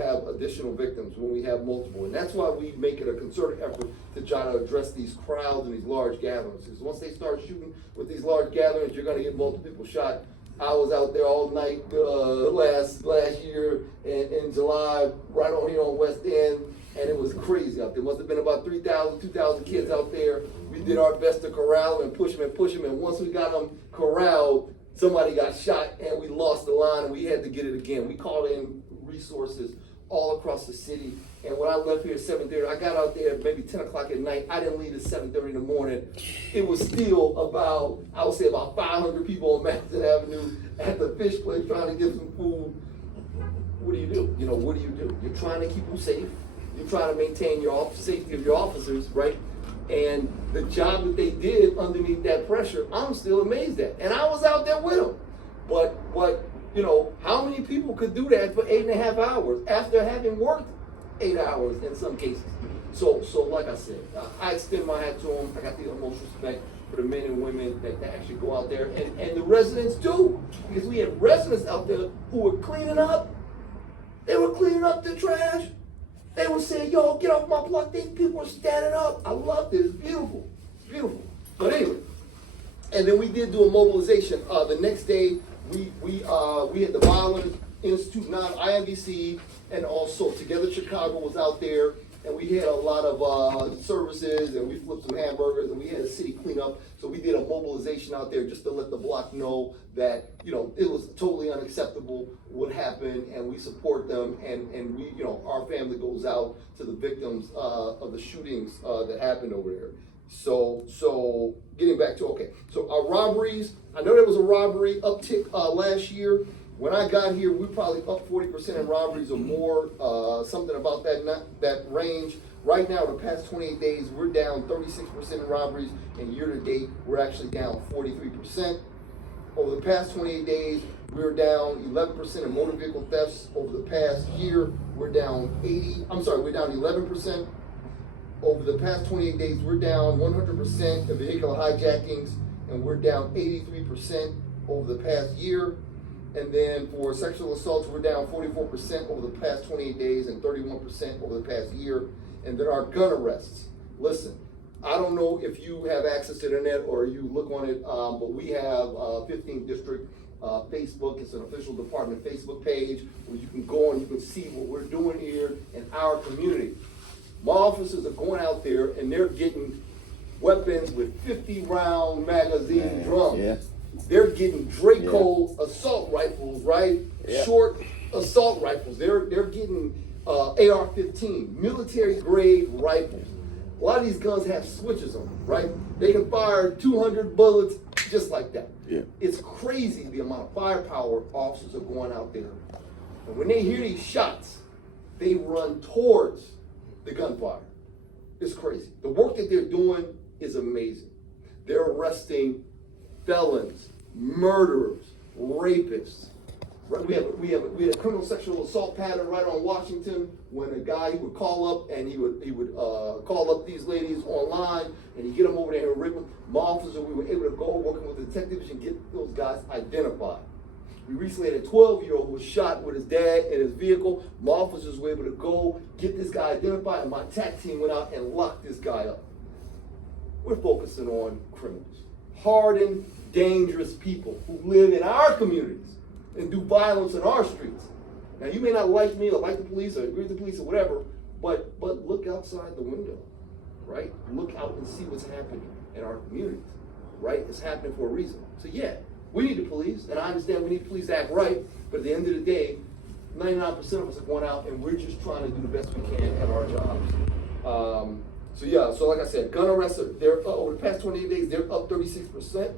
have additional victims when we have multiple. And that's why we make it a concerted effort to try to address these crowds and these large gatherings. Because once they start shooting with these large gatherings, you're gonna get multiple people shot. I was out there all night last year in July, right on here on West End, and it was crazy out there. Must have been about 3,000, 2,000 kids out there. We did our best to corral and push them, and once we got them corralled, somebody got shot and we lost the line and we had to get it again. We called in resources all across the city, and when I left here at 7:30, I got out there maybe 10 o'clock at night. I didn't leave at 7:30 in the morning. It was still about, I would say about 500 people on Madison Avenue at the fish place trying to get some food. What do you do? You know, what do you do? You're trying to keep them safe. You're trying to maintain your safety of your officers, right? And the job that they did underneath that pressure, I'm still amazed at. And I was out there with them. But you know, how many people could do that for 8.5 hours after having worked 8 hours in some cases? So like I said, I extend my hat to them. I got the utmost respect for the men and women that actually go out there, and the residents too, because we had residents out there who were cleaning up. They were cleaning up the trash. They were saying, yo, get off my block. These people were standing up. I loved it. It's beautiful. Beautiful. But anyway, and then we did do a mobilization. The next day, we had the Violence Institute, IMBC, and also Together Chicago was out there, and we had a lot of services, and we flipped some hamburgers, and we had a city cleanup. So we did a mobilization out there just to let the block know that, you know, it was totally unacceptable what happened, and we support them, and we, you know, our family goes out to the victims of the shootings that happened over there. So getting back to, okay, so our robberies, I know there was a robbery uptick last year. When I got here, we probably up 40% in robberies or more, something about that range. Right now, the past 28 days, we're down 36% in robberies, and year to date, we're actually down 43%. Over the past 28 days, we're down 11% in motor vehicle thefts. Over the past year, we're down 11%. Over the past 28 days, we're down 100% in vehicular hijackings, and we're down 83% over the past year. And then for sexual assaults, we're down 44% over the past 28 days and 31% over the past year. And there are gun arrests. Listen, I don't know if you have access to the internet or you look on it, but we have 15th District Facebook. It's an official department Facebook page where you can go and you can see what we're doing here in our community. My officers are going out there and they're getting weapons with 50-round magazine drums. Yeah. They're getting Draco assault rifles, right? Yeah. Short assault rifles. They're getting AR-15, military grade rifles. A lot of these guns have switches on them, right? They can fire 200 bullets just like that. Yeah. It's crazy the amount of firepower officers are going out there. And when they hear these shots, they run towards the gunfire. It's crazy. The work that they're doing is amazing. They're arresting felons, murderers, rapists. Right? We had a criminal sexual assault pattern right on Washington when a guy would call up and he would call up these ladies online and he'd get them over there and rip them. My officer, we were able to go working with the detectives and get those guys identified. We recently had a 12-year-old who was shot with his dad in his vehicle. My officers were able to go get this guy identified and my TAC team went out and locked this guy up. We're focusing on criminals, hardened, dangerous people who live in our communities and do violence in our streets. Now, you may not like me or like the police or agree with the police or whatever, but look outside the window, right? Look out and see what's happening in our communities, right? It's happening for a reason. So yeah, we need the police, and I understand we need the police to act right, but at the end of the day, 99% of us are going out and we're just trying to do the best we can at our jobs. So like I said, gun arrests, they're over the past 28 days, they're up 36%,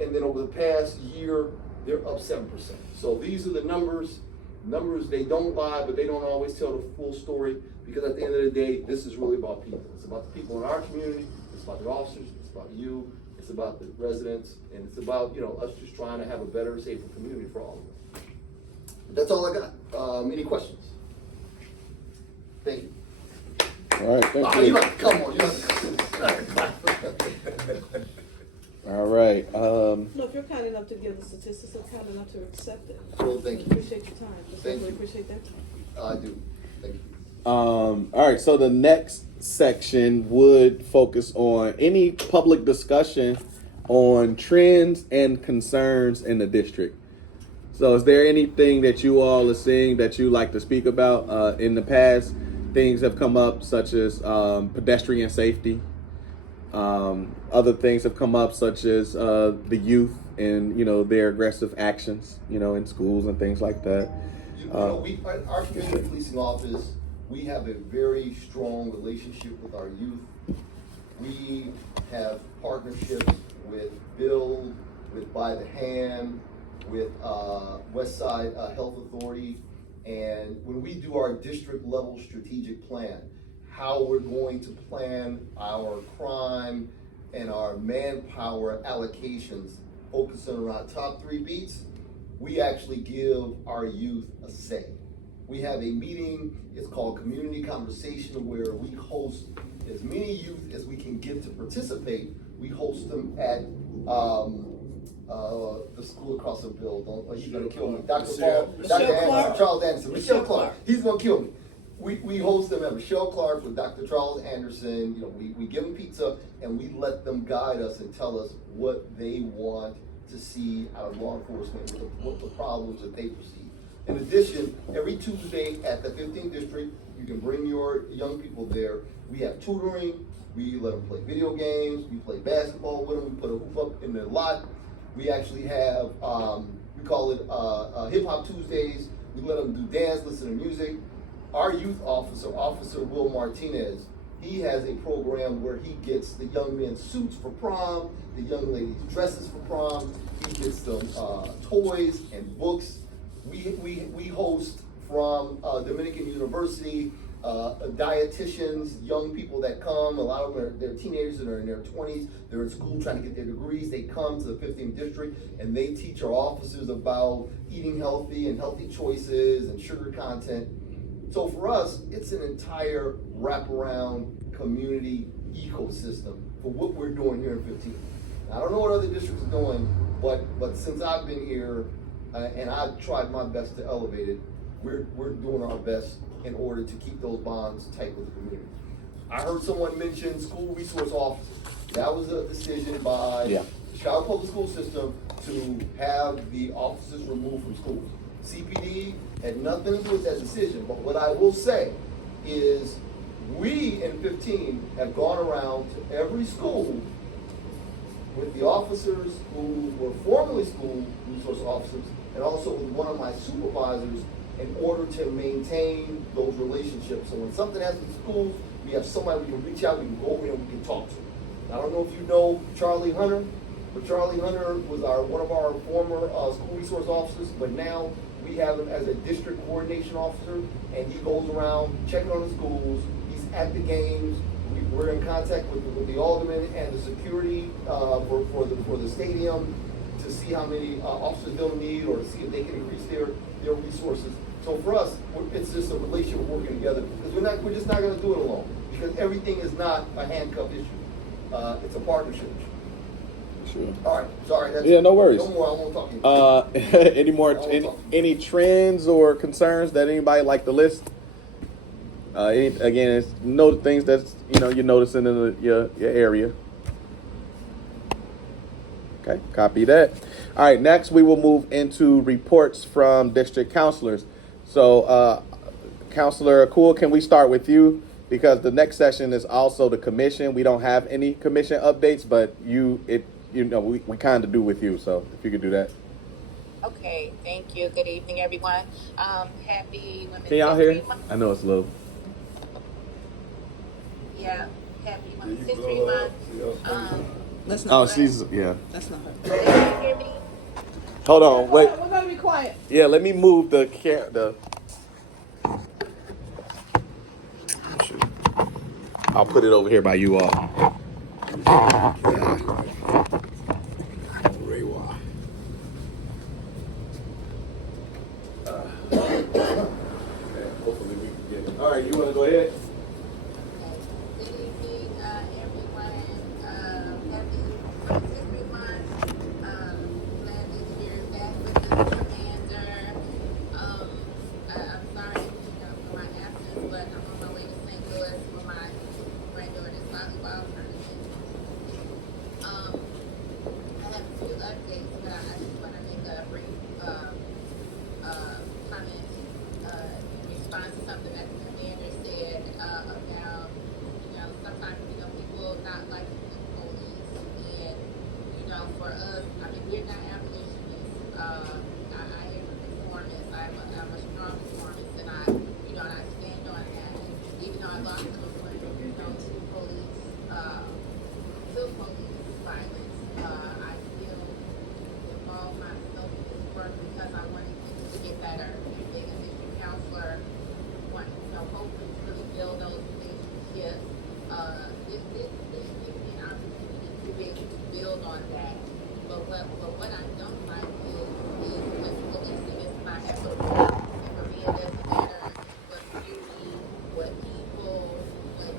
and then over the past year, they're up 7%. So these are the numbers. Numbers, they don't lie, but they don't always tell the full story, because at the end of the day, this is really about people. It's about the people in our community, it's about the officers, it's about you, it's about the residents, and it's about, us just trying to have a better, safer community for all of us. That's all I got. Any questions? Thank you. All right, thank You you. don't have to come on, you don't have to clap. All right, No, if you're kind enough to give the statistics, I'm kind enough to accept it. Well, thank you. Appreciate your time. Thank you. Appreciate that time. I do. Thank you. all right, so the next section would focus on any public discussion on trends and concerns in the district. So is there anything that you all are seeing that you like to speak about? In the past, things have come up such as pedestrian safety. Other things have come up such as the youth and, their aggressive actions, in schools and things like that. Our community policing office, we have a very strong relationship with our youth. We have partnerships with Build, with By the Hand, with Westside Health Authority. And when we do our district level strategic plan, how we're going to plan our crime and our manpower allocations, focusing around top 3 beats, we actually give our youth a say. We have a meeting, it's called Community Conversation, where we host as many youth as we can get to participate. We host them at the school across the bill. He's gonna kill me. Dr. Anderson, Charles Anderson, Michelle Clark. He's gonna kill me. We host them at Michelle Clark with Dr. Charles Anderson. We give them pizza and we let them guide us and tell us what they want to see out of law enforcement, what the problems that they perceive. In addition, every Tuesday at the 15th District, you can bring your young people there. We have tutoring. We let them play video games. We play basketball with them. We put a hoop up in their lot. We actually have, we call it Hip Hop Tuesdays. We let them do dance, listen to music. Our youth officer, Officer Will Martinez, he has a program where he gets the young men suits for prom, the young ladies dresses for prom. He gets them toys and books. We host from Dominican University, dietitians, young people that come. A lot of them they're teenagers and are in their 20s. They're in school trying to get their degrees. They come to the 15th District and they teach our officers about eating healthy and healthy choices and sugar content. So for us, it's an entire wraparound community ecosystem for what we're doing here in 15. I don't know what other districts are doing, but since I've been here, and I've tried my best to elevate it, we're doing our best in order to keep those bonds tight with the community. I heard someone mention school resource officers. That was a decision by Yeah. the Chicago Public School System to have the officers removed from schools. CPD had nothing to do with that decision, but what I will say is we in 15 have gone around to every school with the officers who were formerly school resource officers and also with one of my supervisors in order to maintain those relationships. So when something happens in schools, we have somebody we can reach out, we can go over and we can talk to. I don't know if you know Charlie Hunter, but Charlie Hunter was one of our former school resource officers, but now we have him as a district coordination officer, and he goes around checking on the schools. He's at the games. We're in contact with the aldermen and the security for the stadium to see how many officers they'll need or to see if they can increase their resources. So for us, it's just a relationship working together because we're just not going to do it alone because everything is not a handcuff issue. It's a partnership issue. Sure. All right, sorry. That's Yeah, no worries. No more. I won't talk to you. Any trends or concerns that anybody like to list? Again, it's things that's you're noticing in your area. Okay, copy that. All right, next we will move into reports from district counselors. So, Counselor Akul, can we start with you? Because the next session is also the commission. We don't have any commission updates, but we kind of do with you. So if you could do that. Okay, thank you. Good evening, everyone. Happy Women's Can y'all hear? History Month. I know it's low. Yeah, happy Yeah, Women's you History blow up. Month. That's Oh, not her. she's yeah. That's not her. Can you hear me? Hold on, wait. We're gonna be quiet. Yeah, let me move the. I'll put it over here by you all. Rewa. Hopefully we can get it. All right, you want to go ahead? Good evening, everyone. Happy Women's History Month. Glad that you're back with us, Commander. I'm sorry, for my absence, but I'm on my way to St. Louis for my granddaughter's volleyball tournament. I have a few updates, but I just want to make a brief comment in response to something that the commander said about, sometimes, people not liking the police. And, for us, we're not abolitionists. I am a reformist. I'm a strong reformist, and I stand on that. Even though I lost a little one, to police violence, I still involve myself in this work because I wanted things to get better. And being a district counselor, want hopefully to really build those relationships. This gives me an opportunity to be able to build on that. But what I don't like is when policing is not equitable. And for me, it doesn't matter what beauty, what people, what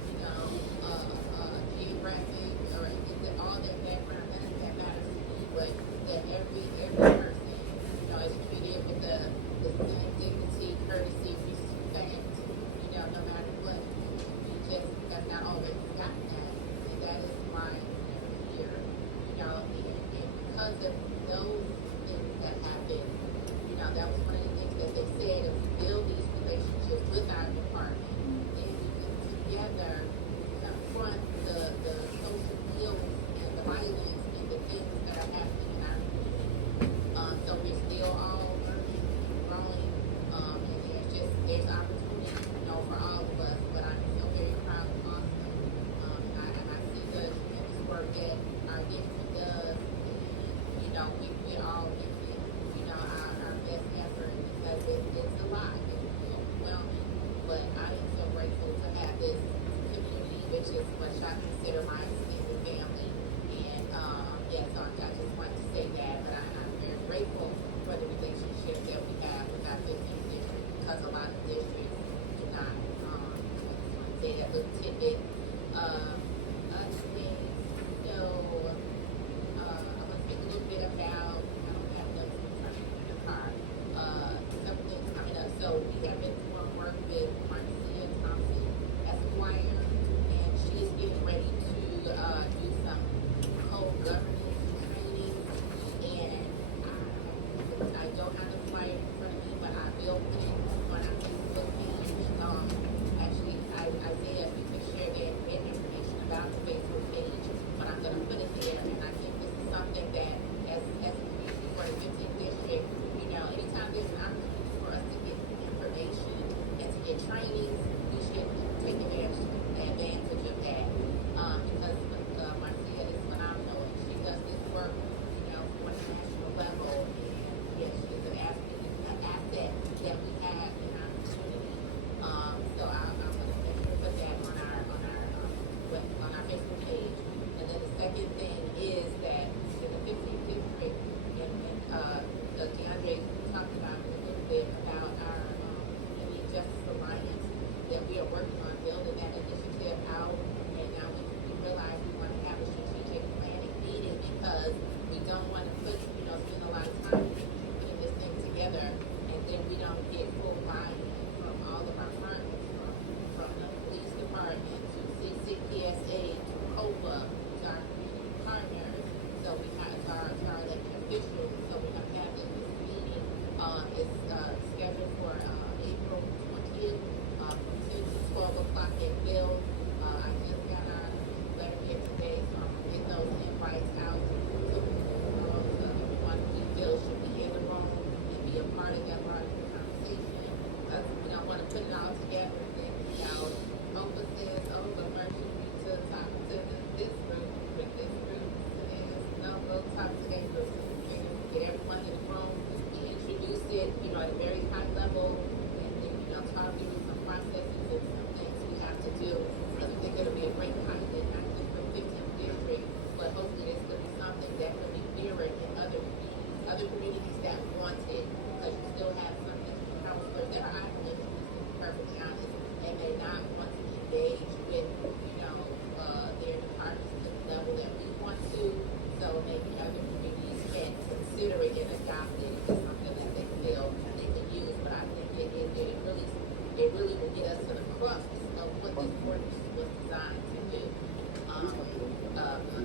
geographic, or all that background, that matters to me. But that every person, is treated with the same dignity, courtesy, respect. No matter what. We just have not always gotten that, and that is why we're here. And because of those things that happened, that was one of the things that they said, is build these relationships with our department, and we can together confront the social ills and the violence and the things that are happening in our community. level and you know, talk through some processes and some things we have to do. I think it'll be a great pilot, not just for 15th district, but hopefully it's going to be something that could be mirrored in other communities that want it, because you still have some counselors that are isolated, to be perfectly honest, and may not want to engage with, you know, their departments to the level that we want to. So maybe other communities can consider it and adopt it as something that they feel they can use. But I think it really will get us to the crux of what this ordinance was designed to do.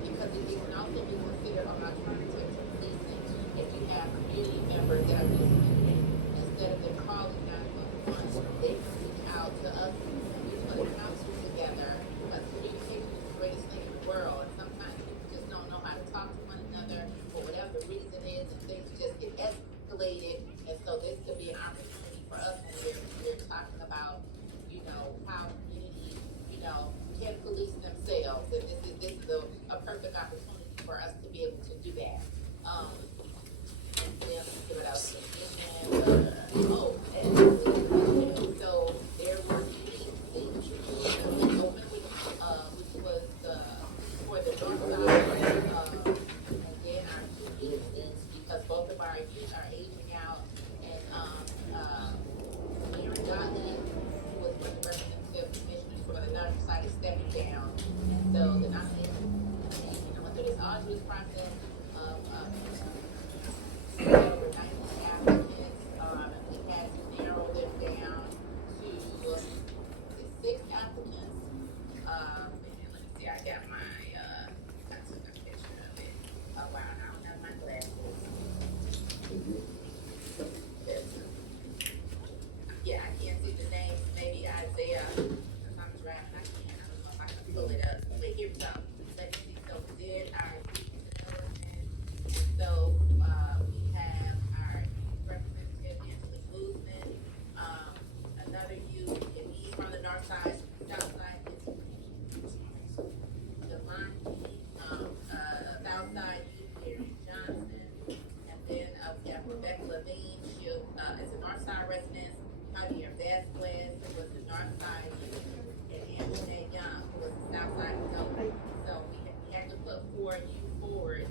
Because it can also be considered an alternative to policing. If you have community members that are listening, instead of them calling 911, they can reach out to us. We put a council together. Communication is the greatest thing in the world. And sometimes people just don't know how to talk to one another for whatever the reason is, and things just get escalated. And so this could be an opportunity for us when we're talking about, you know, how communities, you know, can police themselves. And this is a perfect opportunity for us to be able to do that. And then give it out. And so there were meetings open, which was for the north side, and then our two evenings, because both of our youth are aging out, and Mayor Gottlieb, who was one of the representative commissioners for the north side, is stepping down, and so the nomination, you know, went through this arduous process of over 90 applicants. We had to narrow them down to 6 applicants. And let me see, I got my, I took a picture of it. Oh wow, I don't have my glasses. Yeah, I can't see the names. Maybe Isaiah, because I'm driving, I don't know if I can pull it up. But here we go. Let me see. So we did our development. So we have our representative, Angela Guzman, another youth, and he's from the north side, south side is Devontae, south side youth, Gary Johnson, and then we have Rebecca Levine, she is a north side resident, Javier Vasquez, who was the north side youth, and Anthony Young, who was the south side adult. So we had to put 4 youth forward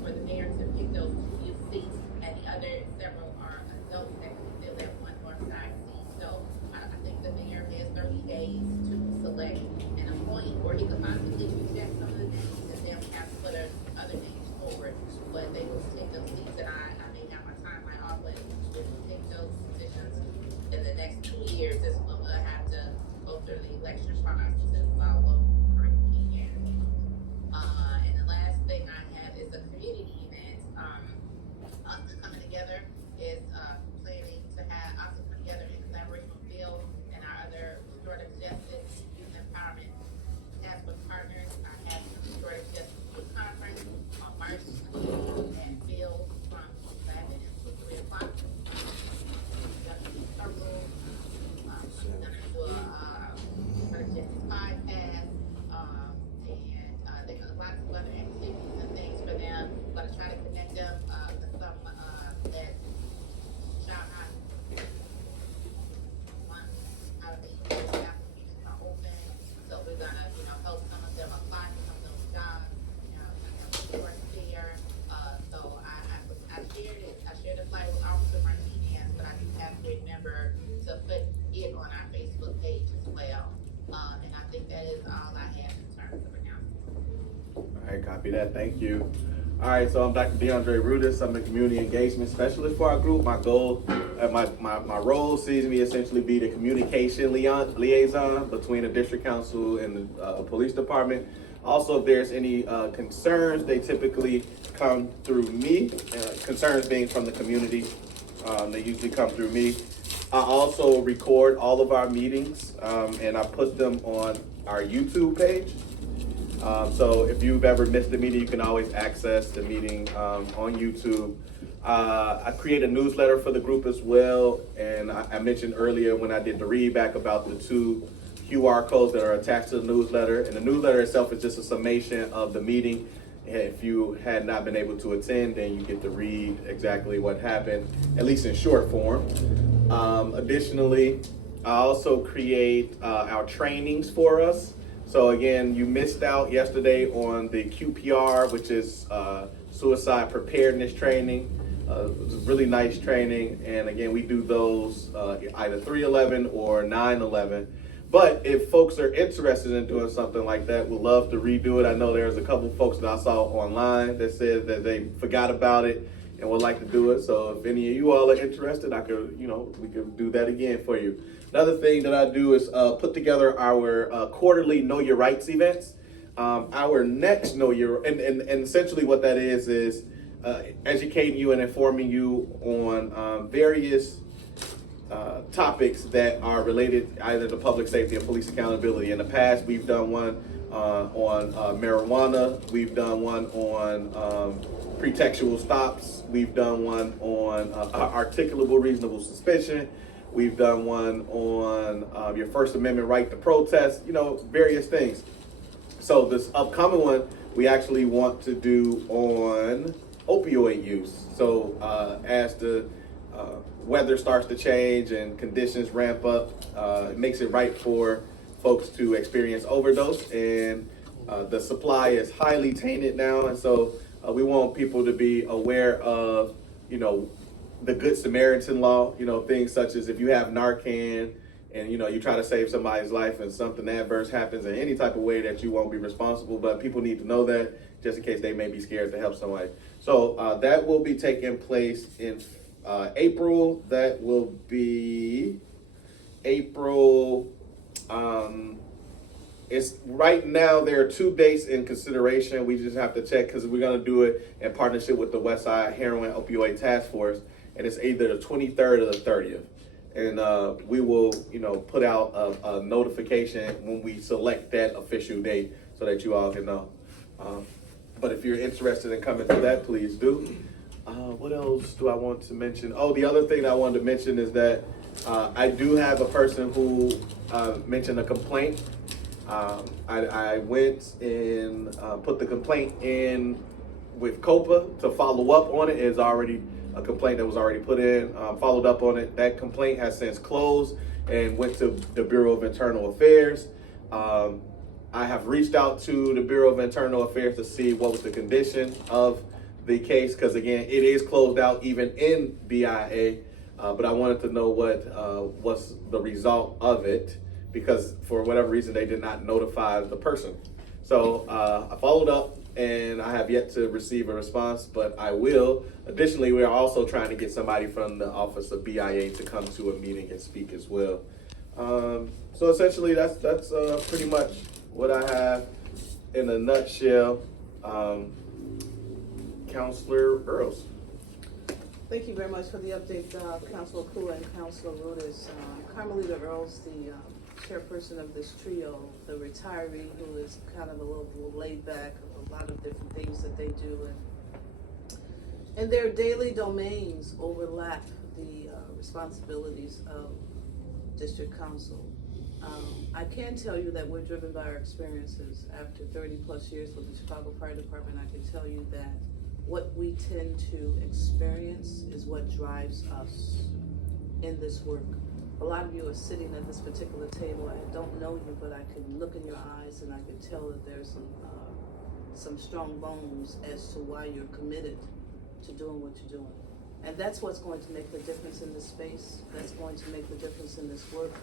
for the mayor to pick those 2 youth seats, and the other several are adults that can fill that one north side seat. So I think the mayor has 30 days to select and appoint, or he could possibly reject some of the names, and then we have to put other names forward. But they will take those seats, and I may have my timeline off, but we will take those positions in the next 2 years. Is when we'll have to go through the election process and follow our key candidates. And the last thing I have is a community event. Us coming together is planning to have us come together in collaboration with Bill and our other restorative justice youth empowerment task force partners. I have the restorative justice youth conference on March 20th at Bill from 11 until 3 o'clock. Justice Circle. We're gonna do a justice podcast. And they got lots of other activities and things for them. We're gonna try to connect them to some that shall not want out of the applications are open. So we're gonna, you know, help some of them apply for some of those jobs. You know, short there. So I shared it. I shared the flyer with Officer Martinez, but I do have to remember to put it on our Facebook page as well. And I think that is all I have in terms of announcements. All right, copy that. Thank you. All right, so I'm Dr. DeAndre Rudis. I'm the community engagement specialist for our group. My goal, my role sees me essentially be the communication liaison between the district council and the police department. Also, if there's any concerns, they typically come through me. Concerns being from the community, they usually come through me. I also record all of our meetings, and I put them on our YouTube page. So if you've ever missed a meeting, you can always access the meeting on YouTube. I create a newsletter for the group as well, and I mentioned earlier when I did the read back about the 2 QR codes that are attached to the newsletter, and the newsletter itself is just a summation of the meeting. If you had not been able to attend, then you get to read exactly what happened, at least in short form. Additionally, I also create our trainings for us. So again, you missed out yesterday on the QPR, which is suicide preparedness training. It was a really nice training, and again, we do those either 311 or 911. But if folks are interested in doing something like that, we'd love to redo it. I know there's a couple folks that I saw online that said that they forgot about it and would like to do it. So if any of you all are interested, we could do that again for you. Another thing that I do is put together our quarterly Know Your Rights events. Our next Know Your, and essentially what that is educating you and informing you on various topics that are related either to public safety or police accountability. In the past, we've done one on marijuana. We've done one on pretextual stops. We've done one on articulable reasonable suspicion. We've done one on your First Amendment right to protest, various things. So this upcoming one, we actually want to do on opioid use. So as the weather starts to change and conditions ramp up, it makes it right for folks to experience overdose, and the supply is highly tainted now, and so we want people to be aware of, the Good Samaritan law, things such as if you have Narcan and, you try to save somebody's life and something adverse happens in any type of way, that you won't be responsible, but people need to know that just in case they may be scared to help somebody. So that will be taking place in April. That will be April. It's right now there are 2 dates in consideration. We just have to check because we're going to do it in partnership with the Westside Heroin Opioid Task Force, and it's either the 23rd or the 30th. And we will, put out a notification when we select that official date so that you all can know. But if you're interested in coming to that, please do. What else do I want to mention? Oh, the other thing I wanted to mention is that I do have a person who mentioned a complaint. I went and put the complaint in with COPA to follow up on it. It's already a complaint that was already put in, followed up on it. That complaint has since closed and went to the Bureau of Internal Affairs. I have reached out to the Bureau of Internal Affairs to see what was the condition of the case, because again, it is closed out even in BIA, but I wanted to know what was the result of it, because for whatever reason they did not notify the person. So I followed up and I have yet to receive a response, but I will. Additionally, we are also trying to get somebody from the Office of BIA to come to a meeting and speak as well. So essentially that's pretty much what I have in a nutshell. Counselor Earls. Thank you very much for the update, Councilor Kula and Councilor Rudis. Carmelita Earls, the chairperson of this trio, the retiree who is kind of a little laid back, a lot of different things that they do, and their daily domains overlap the responsibilities of district council. I can tell you that we're driven by our experiences. After 30 plus years with the Chicago Fire Department, I can tell you that what we tend to experience is what drives us in this work. A lot of you are sitting at this particular table. I don't know you, but I can look in your eyes and I can tell that there's some strong bones as to why you're committed to doing what you're doing. And that's what's going to make the difference in this space. That's going to make the difference in this work.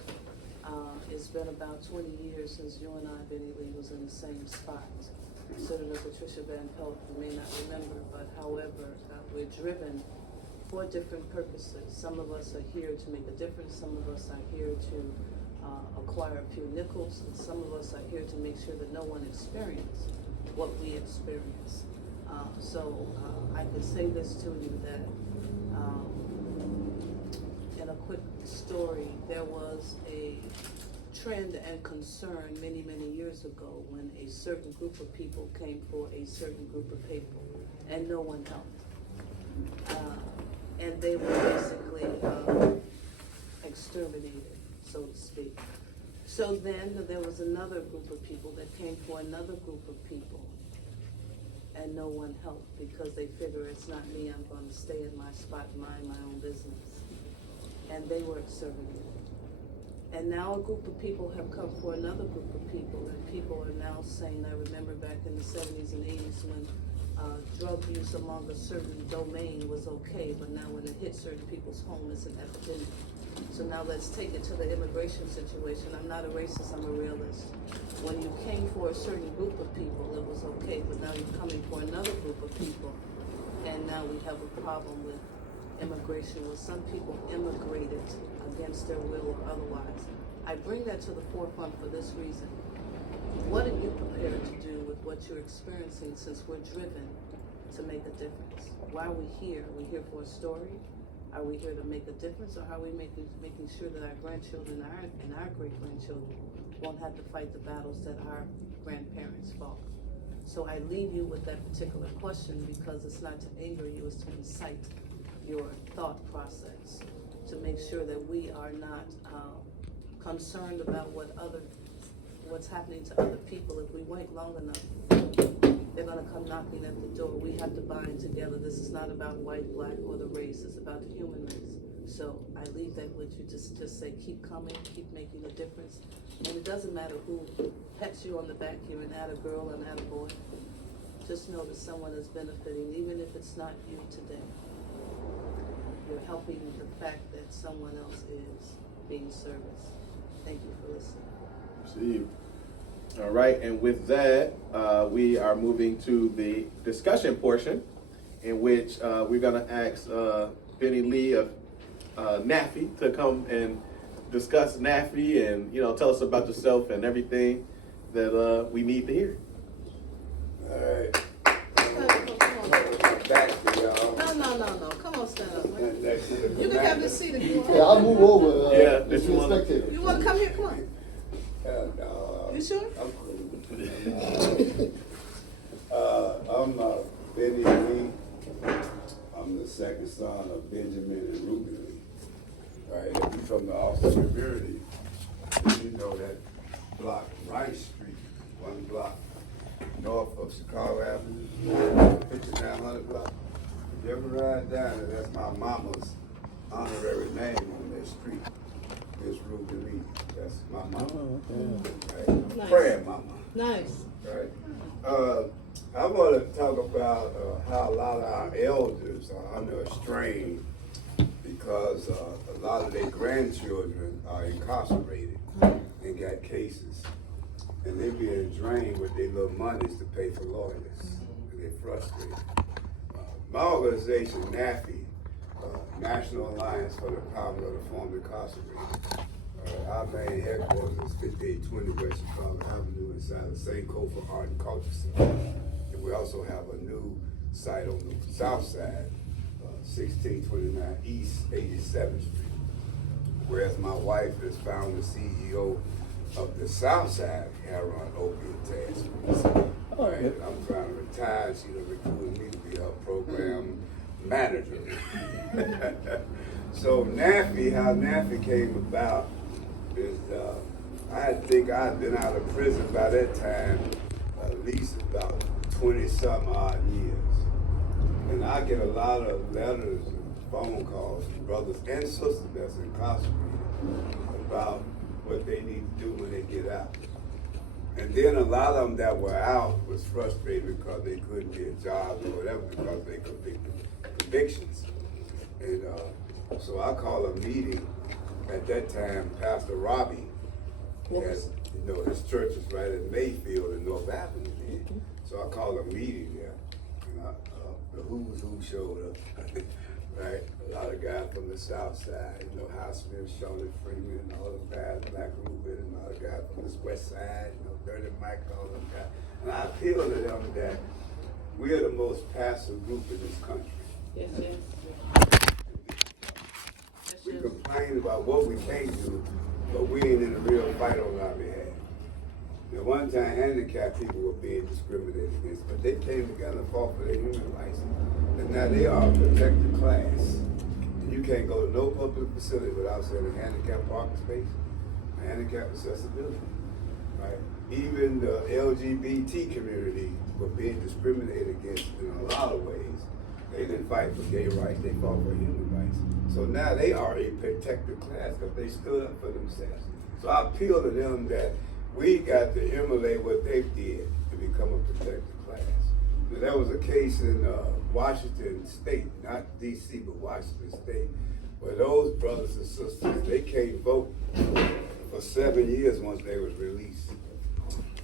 It's been about 20 years since you and I, Benny Lee, was in the same spot. Senator Patricia Van Pelt, you may not remember, but however, we're driven for different purposes. Some of us are here to make a difference. Some of us are here to acquire a few nickels, and some of us are here to make sure that no one experiences what we experience. So I can say this to you that in a quick story, there was a trend and concern many, many years ago when a certain group of people came for a certain group of people and no one helped. And they were basically exterminated, so to speak. So then there was another group of people that came for another group of people and no one helped because they figure it's not me, I'm going to stay in my spot and mind my own business. and they weren't serving you. And now a group of people have come for another group of people, and people are now saying, I remember back in the 70s and 80s when drug use among a certain domain was okay, but now when it hits certain people's home, it's an epidemic. So now let's take it to the immigration situation. I'm not a racist, I'm a realist. When you came for a certain group of people, it was okay, but now you're coming for another group of people, and now we have a problem with immigration, where some people immigrated against their will or otherwise. I bring that to the forefront for this reason. What are you prepared to do with what you're experiencing, since we're driven to make a difference? Why are we here? Are we here for a story? Are we here to make a difference, or are we making sure that our grandchildren and our great-grandchildren won't have to fight the battles that our grandparents fought? So I leave you with that particular question, because it's not to anger you, it's to incite your thought process, to make sure that we are not concerned about what's happening to other people. If we wait long enough, they're gonna come knocking at the door. We have to bind together. This is not about white, black, or the race. It's about the human race. So I leave that with you. Just say, keep coming, keep making a difference. And it doesn't matter who pets you on the back here, an atta girl, an atta boy. Just know that someone is benefiting, even if it's not you today. You're helping the fact that someone else is being serviced. Thank you for listening. See you. All right, and with that, we are moving to the discussion portion, in which we're going to ask Benny Lee of NAFI to come and discuss NAFI and tell us about yourself and everything that we need to hear. All right. Come on. Back to y'all. No. Come on, stand up, man. And next to the You can have commander. this seat if you want. Yeah, I'll move over. Yeah, Mr. if you wanna- Spectator. You wanna come here? Come on. No, You sure? I'm cool. I'm Benny Lee. I'm the second son of Benjamin and Ruby Lee. Right, if you're from the Austin community, you know that block, Rice Street, one block north of Chicago Avenue, 5900 block. If you ever ride down there, that's my mama's honorary name on that street. Miss Ruby Lee. That's my mama. Right? Nice. Prayer mama. Nice. Right. I want to talk about how a lot of our elders are under a strain because a lot of their grandchildren are incarcerated and got cases. And they're being drained with their little monies to pay for lawyers. And they're frustrated. My organization, NAFI, National Alliance for the Empowerment of the Formerly Incarcerated. Our main headquarters is 5820 West Chicago Avenue inside the St. Cofer Art and Culture Center. And we also have a new site on the south side, 1629 East 87th Street. Whereas my wife is founder CEO of the south side Heron Opiate Task Force. Right. I'm trying to retire. She done recruited me to be her program manager. So NAFI, how NAFI came about is I think I'd been out of prison by that time at least about 20-some odd years. And I get a lot of letters and phone calls from brothers and sisters that's incarcerated about what they need to do when they get out. And then a lot of them that were out was frustrated because they couldn't get jobs or whatever because they convictions. And so I called a meeting at that time. Pastor Robbie, his church is right in Mayfield and North Avenue. So I called a meeting there. And the who's who showed up. Right? A lot of guys from the south side, Highsmith, Shirley Freeman, and all the guys, Black Rubin, and all the guys from this west side, Dirty Mike, all them guys. And I appeal to them that we're the most passive group in this country. Yes. We complain about what we can't do, but we ain't in a real fight on our behalf. At one time, handicapped people were being discriminated against, but they came together and fought for their human rights. And now they are a protected class. And you can't go to no public facility without saying a handicapped parking space, a handicapped accessibility, right? Even the LGBT community were being discriminated against in a lot of ways. They didn't fight for gay rights, they fought for human rights. rights. So now they are a protected class because they stood up for themselves. So I appeal to them that we got to emulate what they did to become a protected class. Now, there was a case in Washington State, not D.C., but Washington State, where those brothers and sisters, they can't vote for 7 years once they was released.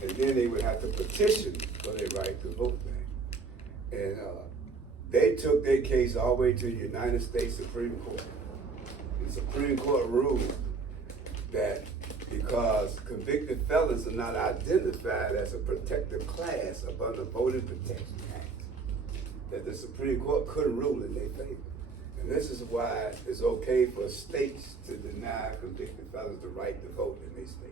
And then they would have to petition for their right to vote back. And they took their case all the way to the United States Supreme Court. The Supreme Court ruled that because convicted felons are not identified as a protected class upon the Voting Protection Act, that the Supreme Court couldn't rule in their favor. And this is why it's okay for states to deny convicted felons the right to vote in their state.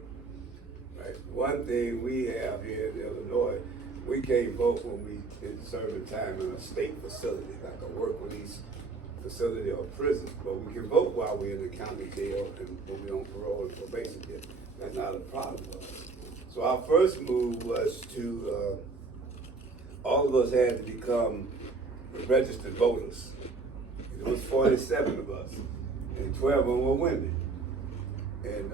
Right? One thing we have here in Illinois, we can't vote when we serve time in a state facility, like a work release facility or prison, but we can vote while we're in the county jail and when we're on parole and probation. That's not a problem for us. So our first move was to, all of us had to become registered voters. It was 47 of us, and 12 of them were women. And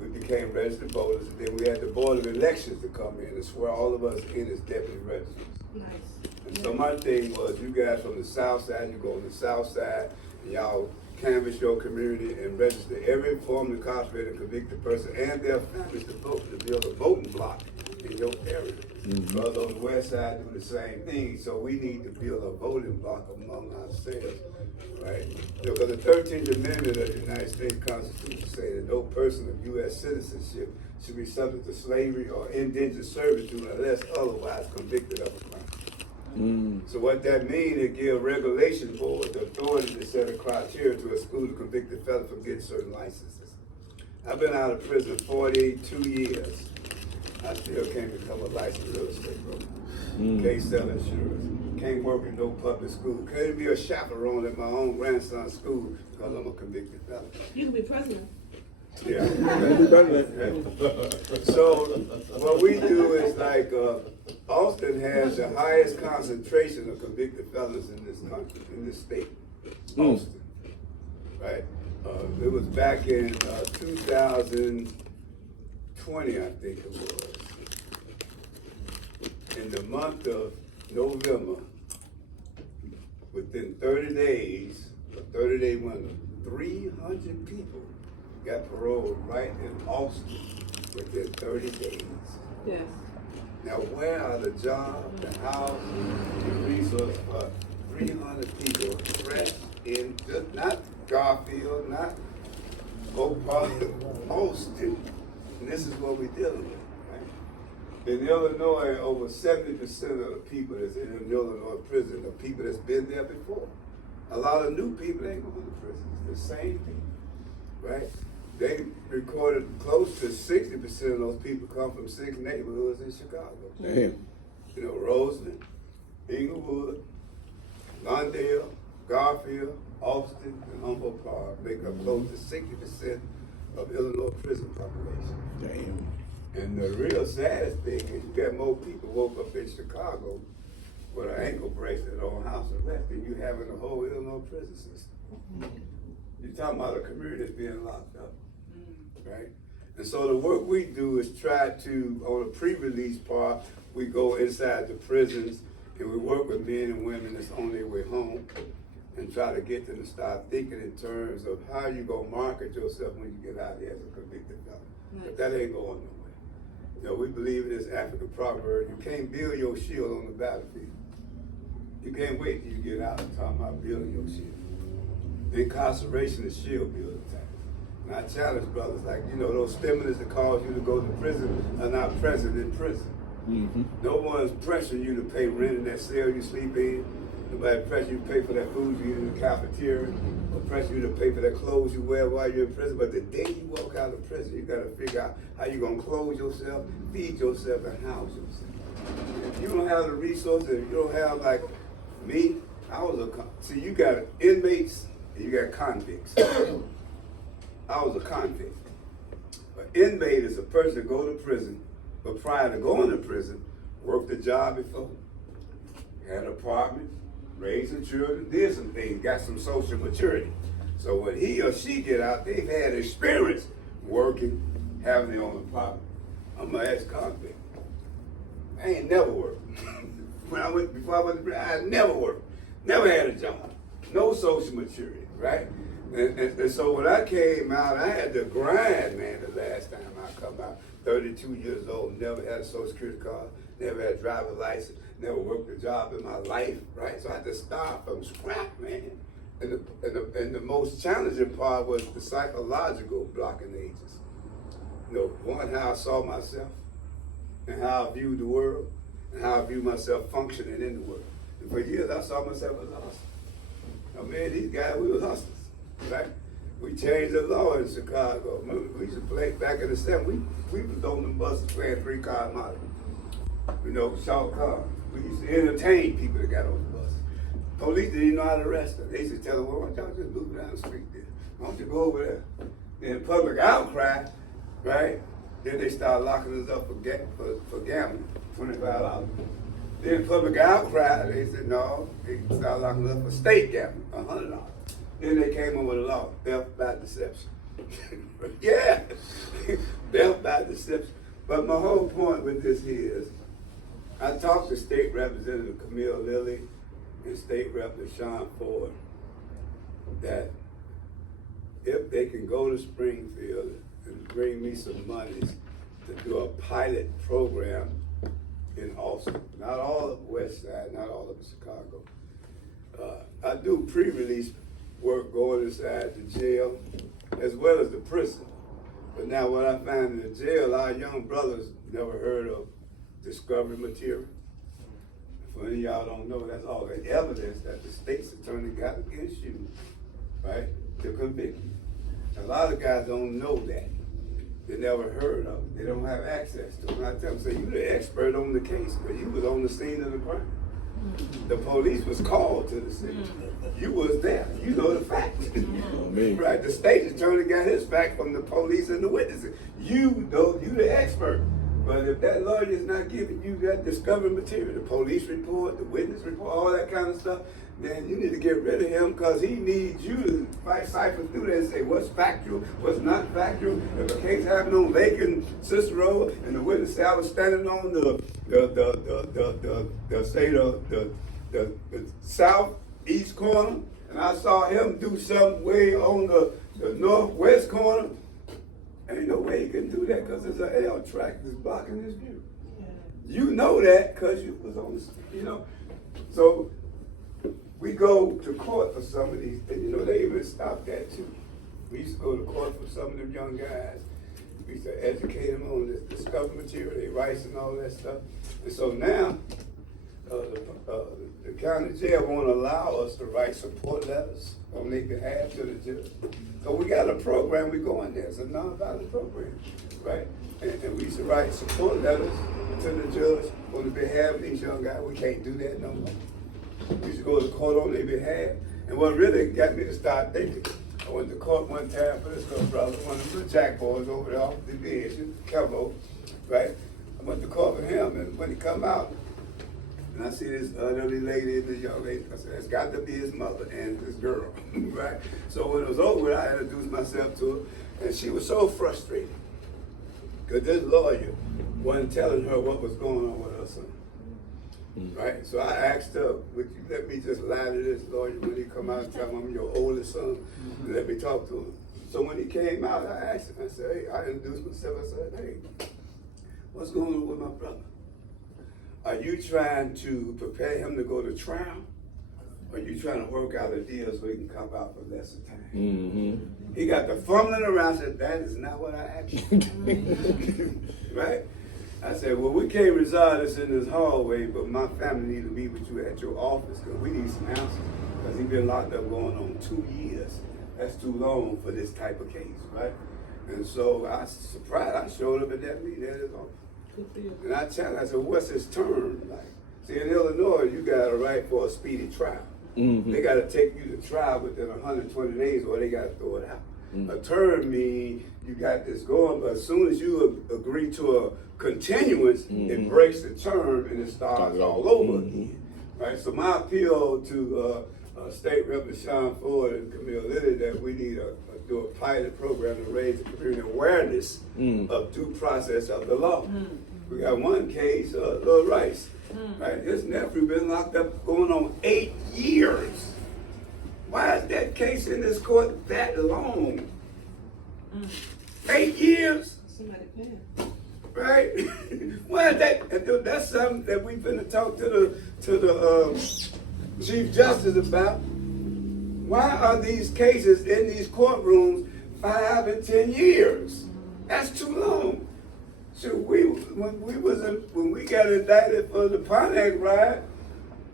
we became registered voters, and then we had the Board of Elections to come in and swear all of us in as deputy registrars. Nice. And so my thing was, you guys from the south side, you go on the south side, and y'all canvass your community and register every formerly incarcerated convicted person and their families to vote, to build a voting block in your area. Brothers on the west side do the same thing, so we need to build a voting block among ourselves, right? Because the 13th Amendment of the United States Constitution say that no person of U.S. citizenship should be subject to slavery or indentured servitude unless otherwise convicted of a crime. So what that means, it gives regulation board the authority to set a criteria to exclude a convicted felon from getting certain licenses. I've been out of prison 42 years. I still can't become a licensed real estate broker. Can't sell insurance. Can't work in no public school. Can't be a chaperone at my own grandson's school because I'm a convicted felon. You can be president. Yeah. So what we do is like Austin has the highest concentration of convicted felons in this country, in this state. Austin, right? It was back in 2020, I think it was. In the month of November, within 30 days, a 30-day window, 300 people got paroled right in Austin within 30 days. Yes. Now, where are the jobs, the houses, the resources for 300 people fresh in, not Garfield, not Oak Park, Austin? And this is what we're dealing with, right? In Illinois, over 70% of the people that's in an Illinois prison are people that's been there before. A lot of new people ain't going to prison. It's the same thing, right? They recorded close to 60% of those people come from 6 neighborhoods in Chicago. Damn. You know, Roseland, Inglewood, Lawndale, Garfield, Austin, and Humboldt Park make up close to 60% of Illinois prison population. Damn. And the real saddest thing is you got more people woke up in Chicago with an ankle bracelet on house arrest than you have in the whole Illinois prison system. You're talking about a community that's being locked up, right? And so the work we do is try to, on the pre-release part, we go inside the prisons and we work with men and women that's on their way home and try to get them to start thinking in terms of how you gonna market yourself when you get out here as a convicted felon. But that ain't going nowhere. You know, we believe in this African proverb, you can't build your shield on the battlefield. You can't wait till you get out and talk about building your shield. Incarceration is shield building time. And I challenge brothers, like, you know, those stimulus that cause you to go to prison are not present in prison. No one's pressuring you to pay rent in that cell you sleep in. Nobody pressure you to pay for that food you eat in the cafeteria, or pressure you to pay for that clothes you wear while you're in prison. But the day you walk out of prison, you gotta figure out how you're gonna clothe yourself, feed yourself, and house yourself. If you don't have the resources, if you don't have, like me, see, you got inmates and you got convicts. I was a convict. An inmate is a person that go to prison, but prior to going to prison, worked a job before, had an apartment, raised some children, did some things, got some social maturity. So when he or she get out, they've had experience working, having their own apartment. I'm an ex-convict. I ain't never worked. Before I went to prison, I never worked. Never had a job. No social maturity, right? And so when I came out, I had to grind, man, the last time I come out. 32 years old, never had a social security card, never had a driver's license, never worked a job in my life, right? So I had to start from scratch, man. And the most challenging part was the psychological blocking ages. You know, one, how I saw myself, and how I viewed the world, and how I viewed myself functioning in the world. And for years, I saw myself as a hustler. Now, man, these guys, we were hustlers, right? We changed the law in Chicago. We used to play back in the 70s. We was on the buses playing 3-car model. You know, short cars. We used to entertain people that got on the bus. Police didn't even know how to arrest them. They used to tell them, well, why don't y'all just move down the street there? Why don't you go over there? Then public outcry, right? Then they started locking us up for gambling, $25. Then public outcry, they said no, they started locking us up for state gambling, $100. Then they came up with a law, theft by deception. Yeah, theft by deception. But my whole point with this here is, I talked to State Representative Camille Lilly and State Rep. Sean Ford that if they can go to Springfield and bring me some monies to do a pilot program in Austin, not all of West Side, not all of Chicago. I do pre-release work going inside the jail as well as the prison. But now what I find in the jail, our young brothers never heard of discovery material. For any of y'all don't know, that's all the evidence that the state's attorney got against you, right, to convict you. A lot of guys don't know that. They never heard of it. They don't have access to it. And I tell them, say, you're the expert on the case, but you was on the scene of the crime. The police was called to the scene. You was there. You know the facts. Right? The state attorney got his fact from the police and the witnesses. You know, you the expert. But if that lawyer is not giving you that discovery material, the police report, the witness report, all that kind of stuff, then you need to get rid of him because he needs you to cipher through that and say what's factual, what's not factual. If a case happened on Lake and Cicero and the witness said I was standing on the southeast corner and I saw him do something way on the northwest corner, ain't no way you can do that because there's an L track that's blocking his view. Yeah. You know that because you was on the, you know. So we go to court for some of these, and you know, they even stopped that too. We used to go to court for some of them young guys. We used to educate them on this discovery material, their rights and all that stuff. And so now, the county jail won't allow us to write support letters on their behalf to the judge. So we got a program, we go in there, it's a nonviolent program, right? And we used to write support letters to the judge on the behalf of these young guys. We can't do that no more. We used to go to court on their behalf. And what really got me to start thinking, I went to court one time for this little brother, one of the little jack boys over there off the bench, Kelvo, right? I went to court for him, and when he come out, and I see this elderly lady and this young lady, I said, it's got to be his mother and this girl, right? So when it was over, I introduced myself to her, and she was so frustrated because this lawyer wasn't telling her what was going on with her son. Right? So I asked her, would you let me just lie to this lawyer when he come out and tell him I'm your oldest son? And let me talk to him. So when he came out, I asked him, I said, hey, I introduced myself, I said, hey, what's going on with my brother? Are you trying to prepare him to go to trial? Or are you trying to work out a deal so he can come out for lesser time? Mm-hmm. He got the fumbling around, said, that is not what I asked you. Right? I said, well, we can't resolve this in this hallway, but my family need to meet with you at your office because we need some answers. Because he's been locked up going on 2 years. That's too long for this type of case, right? And so I was surprised. I showed up at that meeting at his office. And I challenged, I said, what's his term like? See, in Illinois, you got a right for a speedy trial. Mm-hmm. They got to take you to trial within 120 days or they got to throw it out. Mm-hmm. A term means you got this going, but as soon as you agree to a continuance, it breaks the term and it starts all over again. Right, so my appeal to State Rep. Sean Ford and Camille Liddy that we need to do a pilot program to raise the community awareness of due process of the law. We got one case, Lil Rice, right? His nephew been locked up going on 8 years. Why is that case in this court that long? 8 years? Somebody paying. Right? Why is that? That's something that we finna talk to the Chief Justice about. Why are these cases in these courtrooms 5 and 10 years? That's too long. So when we got indicted for the Pontiac riot,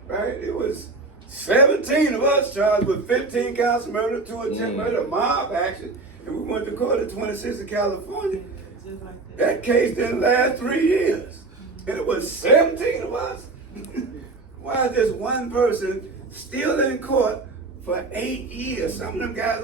right? It was 17 of us charged with 15 counts of murder, 2 attempt murder, mob action, and we went to court at 26 in California. Just like That case didn't last 3 years. And it was 17 of us. Why is this one person still in court for 8 years? Some of them guys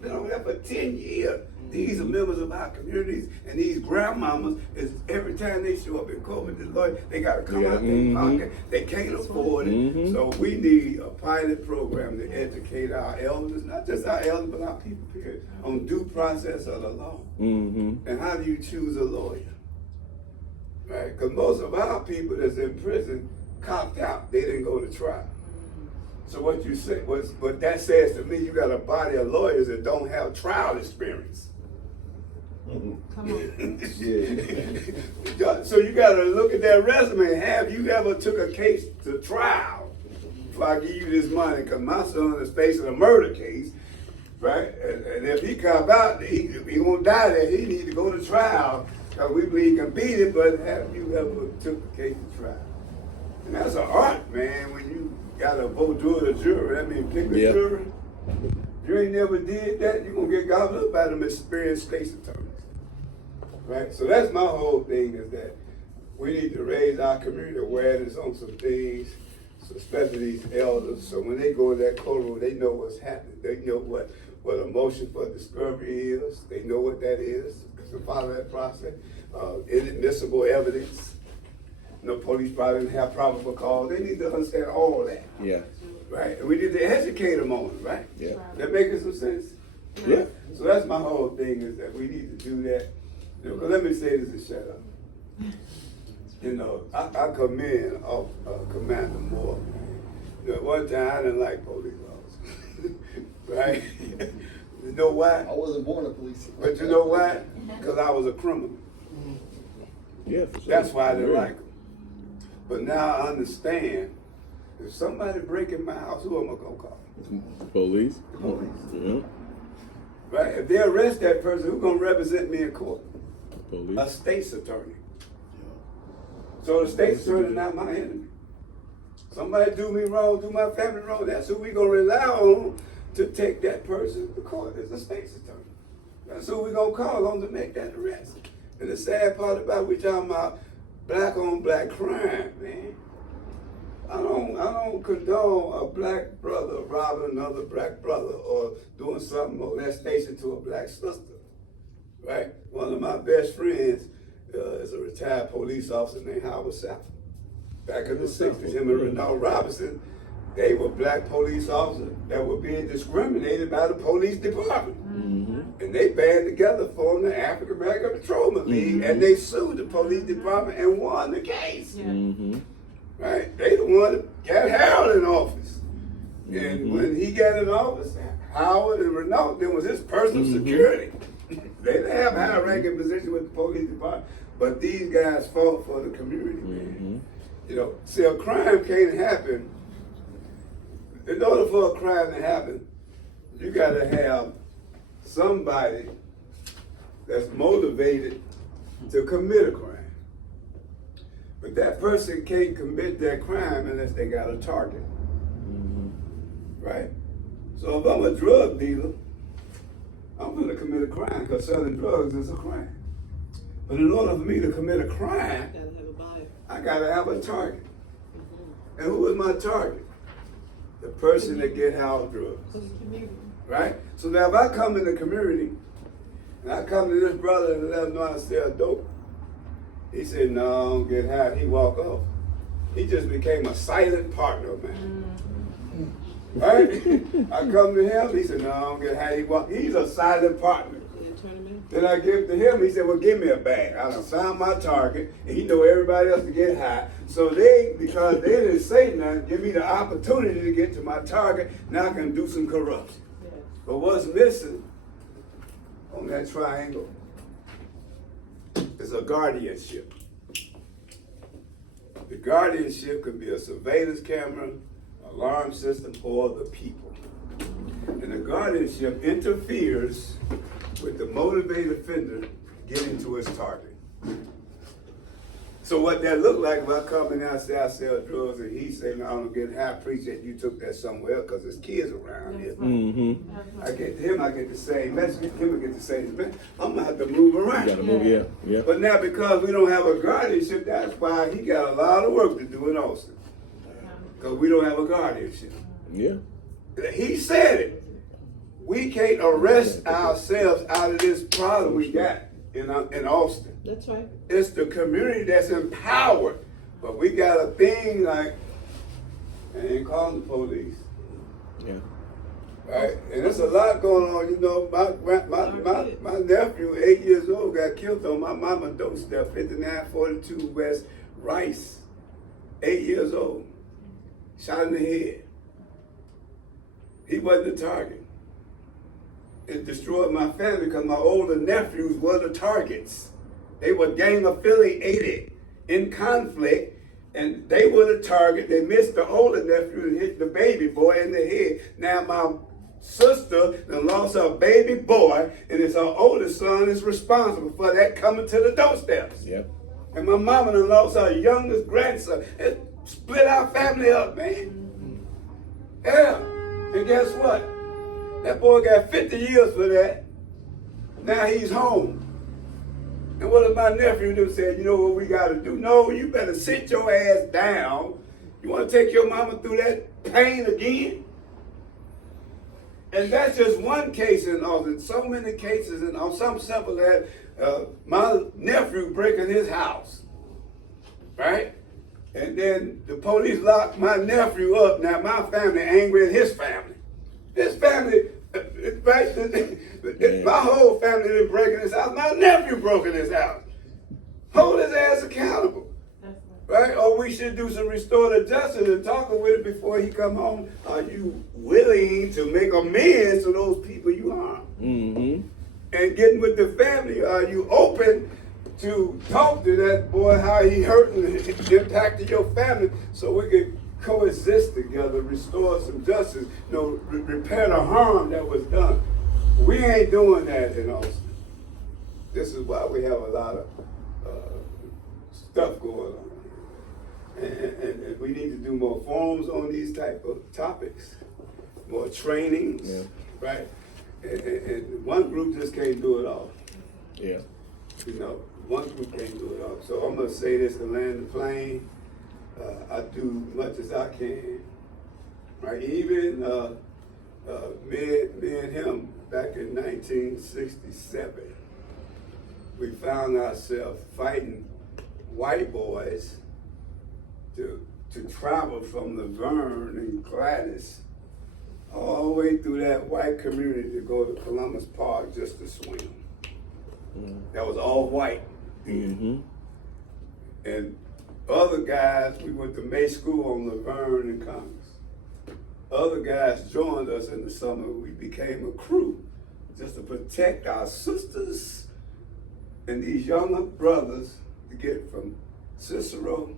been over there for 10 years. These are members of our communities, and these grandmamas, is every time they show up in court with the lawyer, they gotta come out their pocket. They can't afford it. So we need a pilot program to educate our elders, not just our elders, but our people, period, on due process of the law. And how do you choose a lawyer? Right? Because most of our people that's in prison copped out. They didn't go to trial. So what you say was, what that says to me, you got a body of lawyers that don't have trial experience. Come on. So you got to look at that resume. Have you ever took a case to trial before I give you this money? Because my son is facing a murder case, right? And if he comes out, he won't die there. He need to go to trial because we believe he can beat it. But have you ever took a case to trial? And that's an art, man. When you got to vote to a jury, that means pick a jury. You ain't never did that, you're going to get gobbled up by them experienced state's attorneys. Right? So that's my whole thing, is that we need to raise our community awareness on some things, so especially these elders, so when they go to that courtroom, they know what's happening. They know what a motion for discovery is. They know what that is, to follow that process. Inadmissible evidence. No, police probably didn't have probable cause. They need to understand all that. Yeah. Right? And we need to educate them on it, right? Yeah. That making some sense? Yeah. So that's my whole thing, is that we need to do that. You know, 'cause let me say this and shut up. You know, I commend Commander Moore. You know, one time I didn't like police officers. Right? You know why? I wasn't born a police. But you know why? Because I was a criminal. Yeah, for sure. That's why I didn't like them. But now I understand, if somebody break in my house, who am I gonna call? Police. The police. Yeah. Right? If they arrest that person, who's gonna represent me in court? Police. A state's attorney. So the state's attorney is not my enemy. Somebody do me wrong, do my family wrong, that's who we gonna rely on to take that person to court, is the state's attorney. That's who we gonna call on to make that arrest. And the sad part about, we talking about black on black crime, man. I don't condone a black brother robbing another black brother or doing something molestation to a black sister, right? One of my best friends is a retired police officer named Howard Sappho. Back in the 60s, him and Renaud Robinson, they were black police officers that were being discriminated by the police department. And they band together, formed the African American Patrolman League, and they sued the police department and won the case. Right? They the one that got Harold in office. And when he got in office, Howard and Renaud, there was his personal security. They didn't have high ranking position with the police department, but these guys fought for the community, man. You know, see, a crime can't happen. In order for a crime to happen, you gotta have somebody that's motivated to commit a crime. But that person can't commit that crime unless they got a target. Right? So if I'm a drug dealer, I'm gonna commit a crime because selling drugs is a crime. But in order for me to commit a crime, I gotta have a target. And who is my target? The person that get house drugs. Right? So now if I come in the community and I come to this brother and let him know I sell dope, he said, no, I don't get high. He walk off. He just became a silent partner, man. Right? I come to him, he said, no, I don't get how he want. He's a silent partner. Then I give it to him, he said, well, give me a bag. I done found my target, and he know everybody else to get high. So because they didn't say nothing, give me the opportunity to get to my target, now I can do some corruption. But what's missing on that triangle is a guardianship. The guardianship could be a surveillance camera, alarm system, or the people. And the guardianship interferes with the motivated offender getting to his target. So what that look like if I come in and I say I sell drugs and he say, no, I don't get high, I appreciate you took that somewhere else because there's kids around here. Mm-hmm. I get to him, I get the same message, him I get the same message. I'm gonna have to move around. You gotta move, yeah. But now because we don't have a guardianship, that's why he got a lot of work to do in Austin. Because we don't have a guardianship. Yeah. He said it. We can't arrest ourselves out of this problem we got in Austin. That's right. It's the community that's empowered. But we got a thing like, I ain't calling the police. Yeah. Right? And there's a lot going on. You know, my nephew, 8 years old, got killed on my mama's doorstep, 5942 West Rice. 8 years old. Shot in the head. He wasn't the target. It destroyed my family because my older nephews were the targets. They were gang affiliated in conflict, and they were the target. They missed the older nephew and hit the baby boy in the head. Now my sister done lost her baby boy, and it's her oldest son is responsible for that coming to the doorsteps. Yep. And my mama done lost her youngest grandson. It split our family up, man. Yeah. And guess what? That boy got 50 years for that. Now he's home. And what if my nephew them said, you know what we gotta do? No, you better sit your ass down. You wanna take your mama through that pain again? And that's just one case in Austin. So many cases, and on some simple as my nephew breaking his house, right? And then the police locked my nephew up. Now my family angry at his family. His family, right? My whole family didn't break in his house. My nephew broke in his house. Hold his ass accountable, right? Or we should do some restorative justice and talk with him before he come home. Are you willing to make amends to those people you harm? Mm-hmm. And getting with the family, are you open to talk to that boy how he hurt and impacted your family so we could coexist together, restore some justice, you know, repair the harm that was done. We ain't doing that in Austin. This is why we have a lot of stuff going on. And we need to do more forums on these type of topics, more trainings, right? And one group just can't do it all. Yeah. You know, one group can't do it all. So I'm gonna say this to land the plane. I do much as I can, right? Even me and him back in 1967, we found ourselves fighting white boys to travel from Laverne and Gladys all the way through that white community to go to Columbus Park just to swim. Mm-hmm. That was all white. Mm-hmm. And other guys, we went to May School on Laverne and Congress. Other guys joined us in the summer. We became a crew just to protect our sisters and these younger brothers to get from Cicero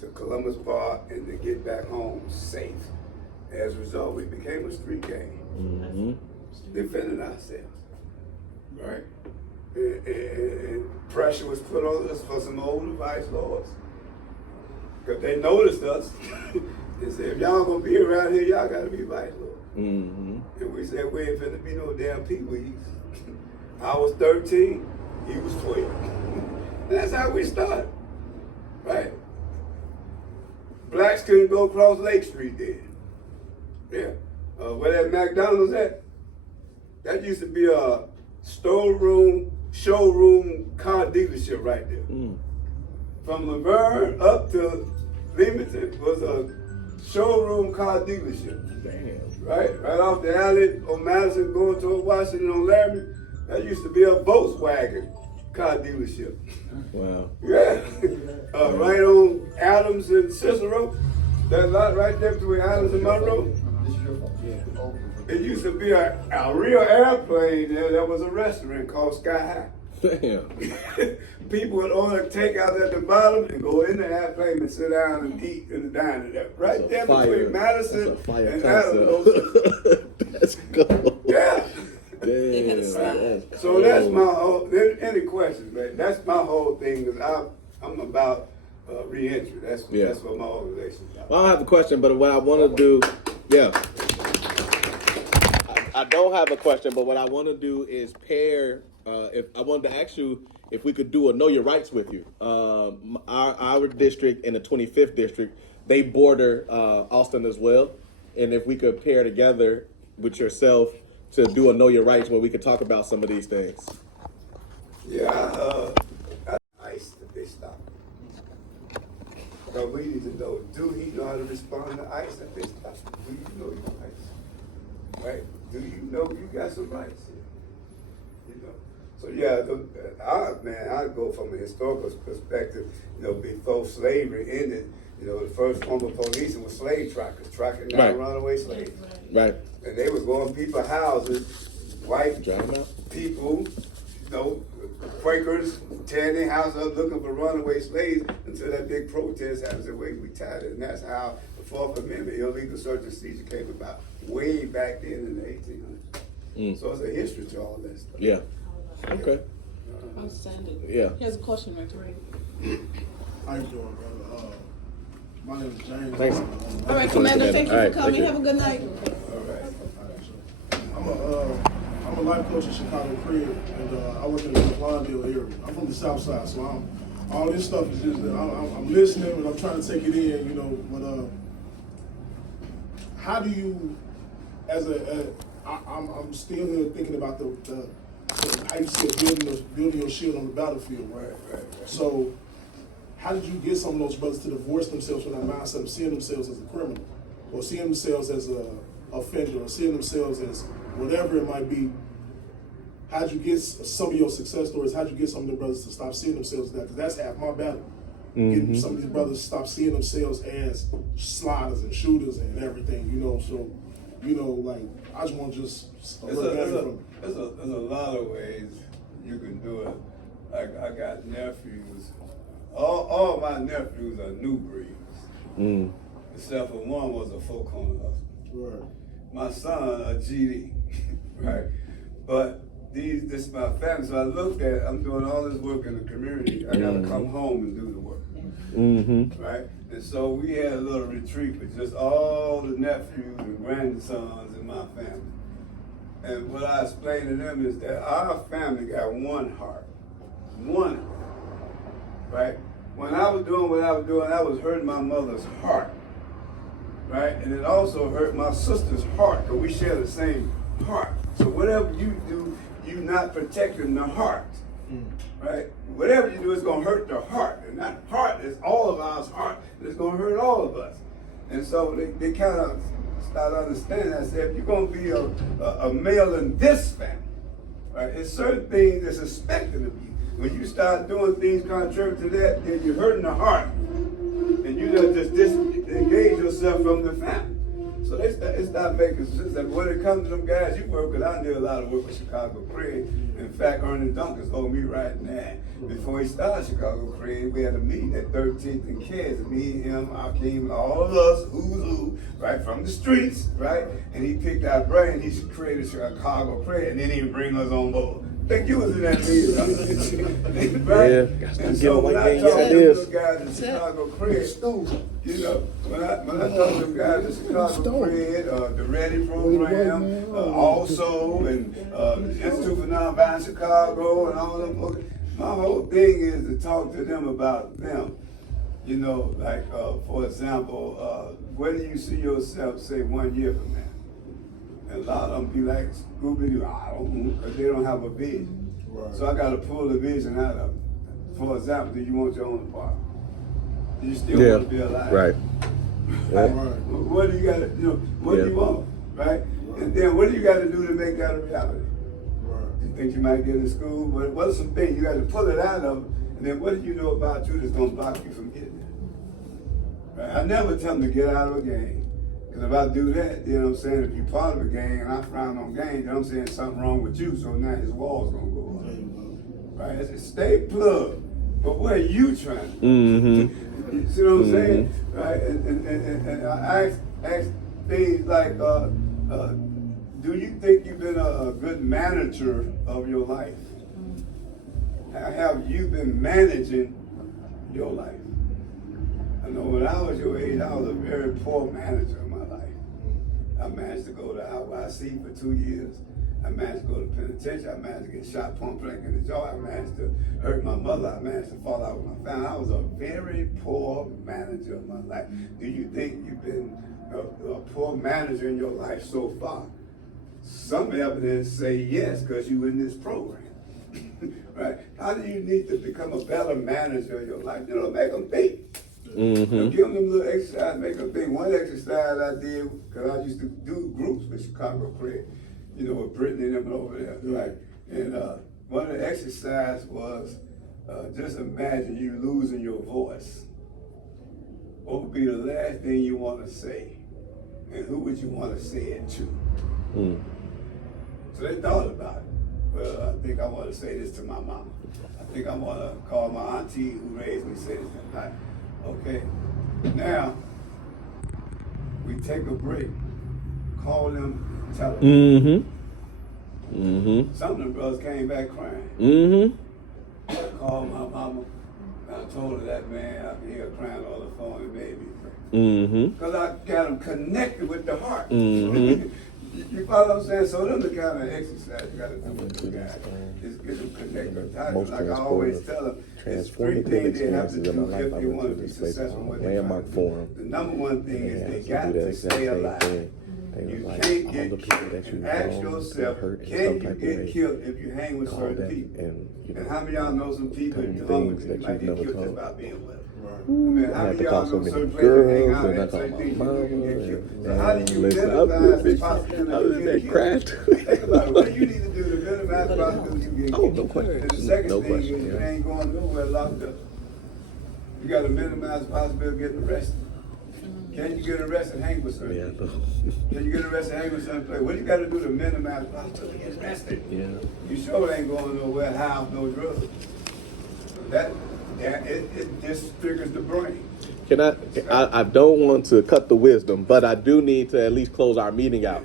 to Columbus Park and to get back home safe. As a result, we became a street gang, defending ourselves, right? And pressure was put on us for some old vice lords. Because they noticed us. They said, if y'all gonna be around here, y'all gotta be vice lords. Mm-hmm. And we said, we ain't finna be no damn peewees. I was 13, he was 12. And that's how we started, right? Blacks couldn't go across Lake Street then. Yeah. Where that McDonald's at? That used to be a showroom car dealership right there. Mm. From Laverne up to Leamington was a showroom car dealership. Damn. Right off the alley on Madison going toward Washington on Laramie. That used to be a Volkswagen car dealership. Wow. Yeah. Right on Adams and Cicero. That lot right there between Adams and Monroe. This is your fault. Yeah. It used to be a real airplane there. That was a restaurant called Sky High. Damn. People would order takeout at the bottom and go in the airplane and sit down and eat in the diner there. Right there between Madison That's a fire and concept. That's cool. Yeah. Damn. So that's my whole, any questions, man? That's my whole thing, because I'm about re-entry. That's what my organization is about. Well, I don't have a question, but what I want to do, I don't have a question, but what I want to do is pair. If I wanted to ask you if we could do a Know Your Rights with you. Our district and the 25th district, they border Austin as well, and if we could pair together with yourself to do a Know Your Rights where we could talk about some of these things. Yeah, ICE that they stopped. But we need to know, do he know how to respond to ICE that they stopped? Do you know your rights? Right? Do you know you got some rights here? You know. So I go from a historical perspective, before slavery ended, the first form of policing was slave trackers, tracking down runaway slaves. Right. And they was going to people's houses, white people, Quakers, tearing their house up looking for runaway slaves until that big protest happened. Said, wait, we tired of it. And that's how the Fourth Amendment, illegal search and seizure, came about way back then in the 1800s. So it's a history to all that stuff. Yeah. Okay. Outstanding. Yeah. Here's a question, Rector. How you doing, brother? My name is James. Thanks. All right, Commander, thank you All for right, coming. thank you. Have a good night. I'm a life coach in Chicago Crib, and I work in the Lawndale area. I'm from the South Side, so all this stuff is just I'm listening and I'm trying to take it in, But how do you, I'm still here thinking about the how you said building your shield on the battlefield. Right. So, how did you get some of those brothers to divorce themselves from that mindset of seeing themselves as a criminal, or seeing themselves as a offender, or seeing themselves as whatever it might be? How'd you get some of your success stories? How'd you get some of the brothers to stop seeing themselves as that? Because that's half my battle. Getting some of these brothers to stop seeing themselves as sliders and shooters and everything, So, I just want to There's a lot of ways you can do it. I got nephews. All my nephews are new breeds. Except for one was a four-corner hustler. Right. My son, a GD, right? But this is my family. So I looked at, I'm doing all this work in the community. I gotta come home and do the work, right? And so we had a little retreat with just all the nephews and grandsons in my family. And what I explained to them is that our family got one heart, right? When I was doing what I was doing, I was hurting my mother's heart, right? And it also hurt my sister's heart, because we share the same heart. So whatever you do, you're not protecting the heart, right? Whatever you do, it's gonna hurt the heart. And that heart is all of our heart, and it's gonna hurt all of us. And so they kind of start understanding. I said, if you're gonna be a male in this family, right, it's certain things that's expected of you. When you start doing things contrary to that, then you're hurting the heart. And you just disengage yourself from the family. So it's not making sense. That when it comes to them guys you work with, I did a lot of work with Chicago Crib. In fact, Ernie Duncan told me right now, before he started Chicago Crib, we had a meeting at 13th and Kids. Me, him, Akeem, all of us, who's who, right, from the streets, right? And he picked our brain, he created Chicago Crib, and then he bring us on board. I think you was in that meeting, right? Yeah. And so when I talked to those guys in Chicago Crib, when I talked to them guys in Chicago Crib, the Ready Program, also, and Institute for Nonviolent Chicago, and all them books, my whole thing is to talk to them about them. Like, for example, where do you see yourself, say, 1 year from now? And a lot of them be like, Scooby-Doo, I don't know, because they don't have a vision. Right. So I got to pull the vision out of them. For example, do you want your own apartment? you still Yeah. want to be alive. Right. Right? Right. What do you got to, what do you want, right? And then what do you got to do to make that a reality? Right. You think you might get in school, but what are some things you got to pull it out of, and then what do you know about you that's gonna block you from getting it? Right? I never tell them to get out of a game, because if I do that, you know what I'm saying, if you're part of a gang and I frown on gangs, you know what I'm saying, something wrong with you, so now his wall's gonna go up. There you Right? I said, stay plugged, but where are you trying to go? Mm-hmm. You see what I'm saying? Right? And I ask things like, do you think you've been a good manager of your life? Have you been managing your life? I know when I was your age, I was a very poor manager of my life. I managed to go to IYC for 2 years. I managed to go to penitentiary. I managed to get shot point blank in the jaw. I managed to hurt my mother. I managed to fall out with my family. I was a very poor manager of my life. Do you think you've been a poor manager in your life so far? Some evidence say yes, because you in this program. Right? How do you need to become a better manager of your life? Make them think. Mm-hmm. Give them little exercise, make them think. One exercise I did, because I used to do groups with Chicago Craig, with Brittany and them over there, right? And one of the exercises was just imagine you losing your voice. What would be the last thing you want to say? And who would you want to say it to? Mm. So they thought about it. Well, I think I want to say this to my mama. I think I want to call my auntie who raised me, say this to her. Okay, now we take a break, call them, tell them. Mm-hmm. Mm-hmm. Some of them brothers came back crying. Mm-hmm. I called my mama, and I told her that, man, I could hear her crying on the phone, it made me cry. Mm-hmm. Because I got them connected with the heart. Mm-hmm. You follow what I'm saying? So them the kind of exercise you got to do with the guy. Is get them connected. Like I always tell them, it's three things they have to do if they want to be successful in what they're trying to do. The number one thing is they got to stay alive. You can't get killed. And ask yourself, can you get killed if you hang with certain people? And how many of y'all know some people who might get killed just by being with them? I mean, how many of y'all know certain places hang out and certain things you can get killed? So how do you minimize the possibility of getting killed? Think about it. What do you need to do to minimize the possibility of getting killed? no question. And the second No thing question, is you yeah. ain't going nowhere locked up. You got to minimize the possibility of getting arrested. Can you get arrested and hang with certain Yeah, people? no. Can you get arrested and hang with certain places? What do you got to do to minimize the possibility of getting arrested? Yeah. You sure ain't going nowhere high off no drugs. It just triggers the brain. I don't want to cut the wisdom, but I do need to at least close our meeting out.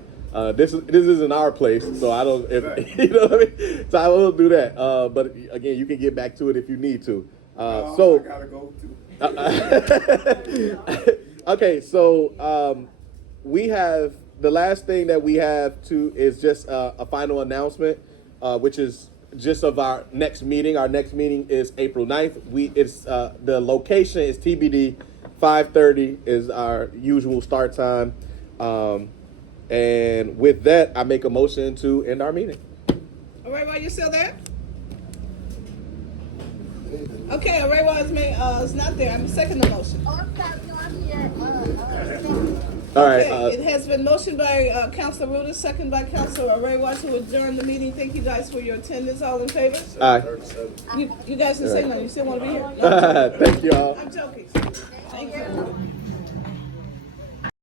This isn't our place, so I don't. Right. You know what I mean? So I will do that. But again, you can get back to it if you need to. I So gotta go too. okay, so we have the last thing that we have to is just a final announcement, which is just of our next meeting. Our next meeting is April 9th. It's the location is TBD. 5:30 is our usual start time. And with that, I make a motion to end our meeting. All right, well, you still there? Okay, Ray was is not there. I'm second the motion. Oh, I'm sorry, no, I'm here. All right. Okay, it has been motioned by Councilor Ruda, second by Councilor Ray Watts to adjourn the meeting. Thank you guys for your attendance. All in favor? Aye. You guys didn't say nothing. You still want to be here? No, Thank you all. I'm joking. Thank you.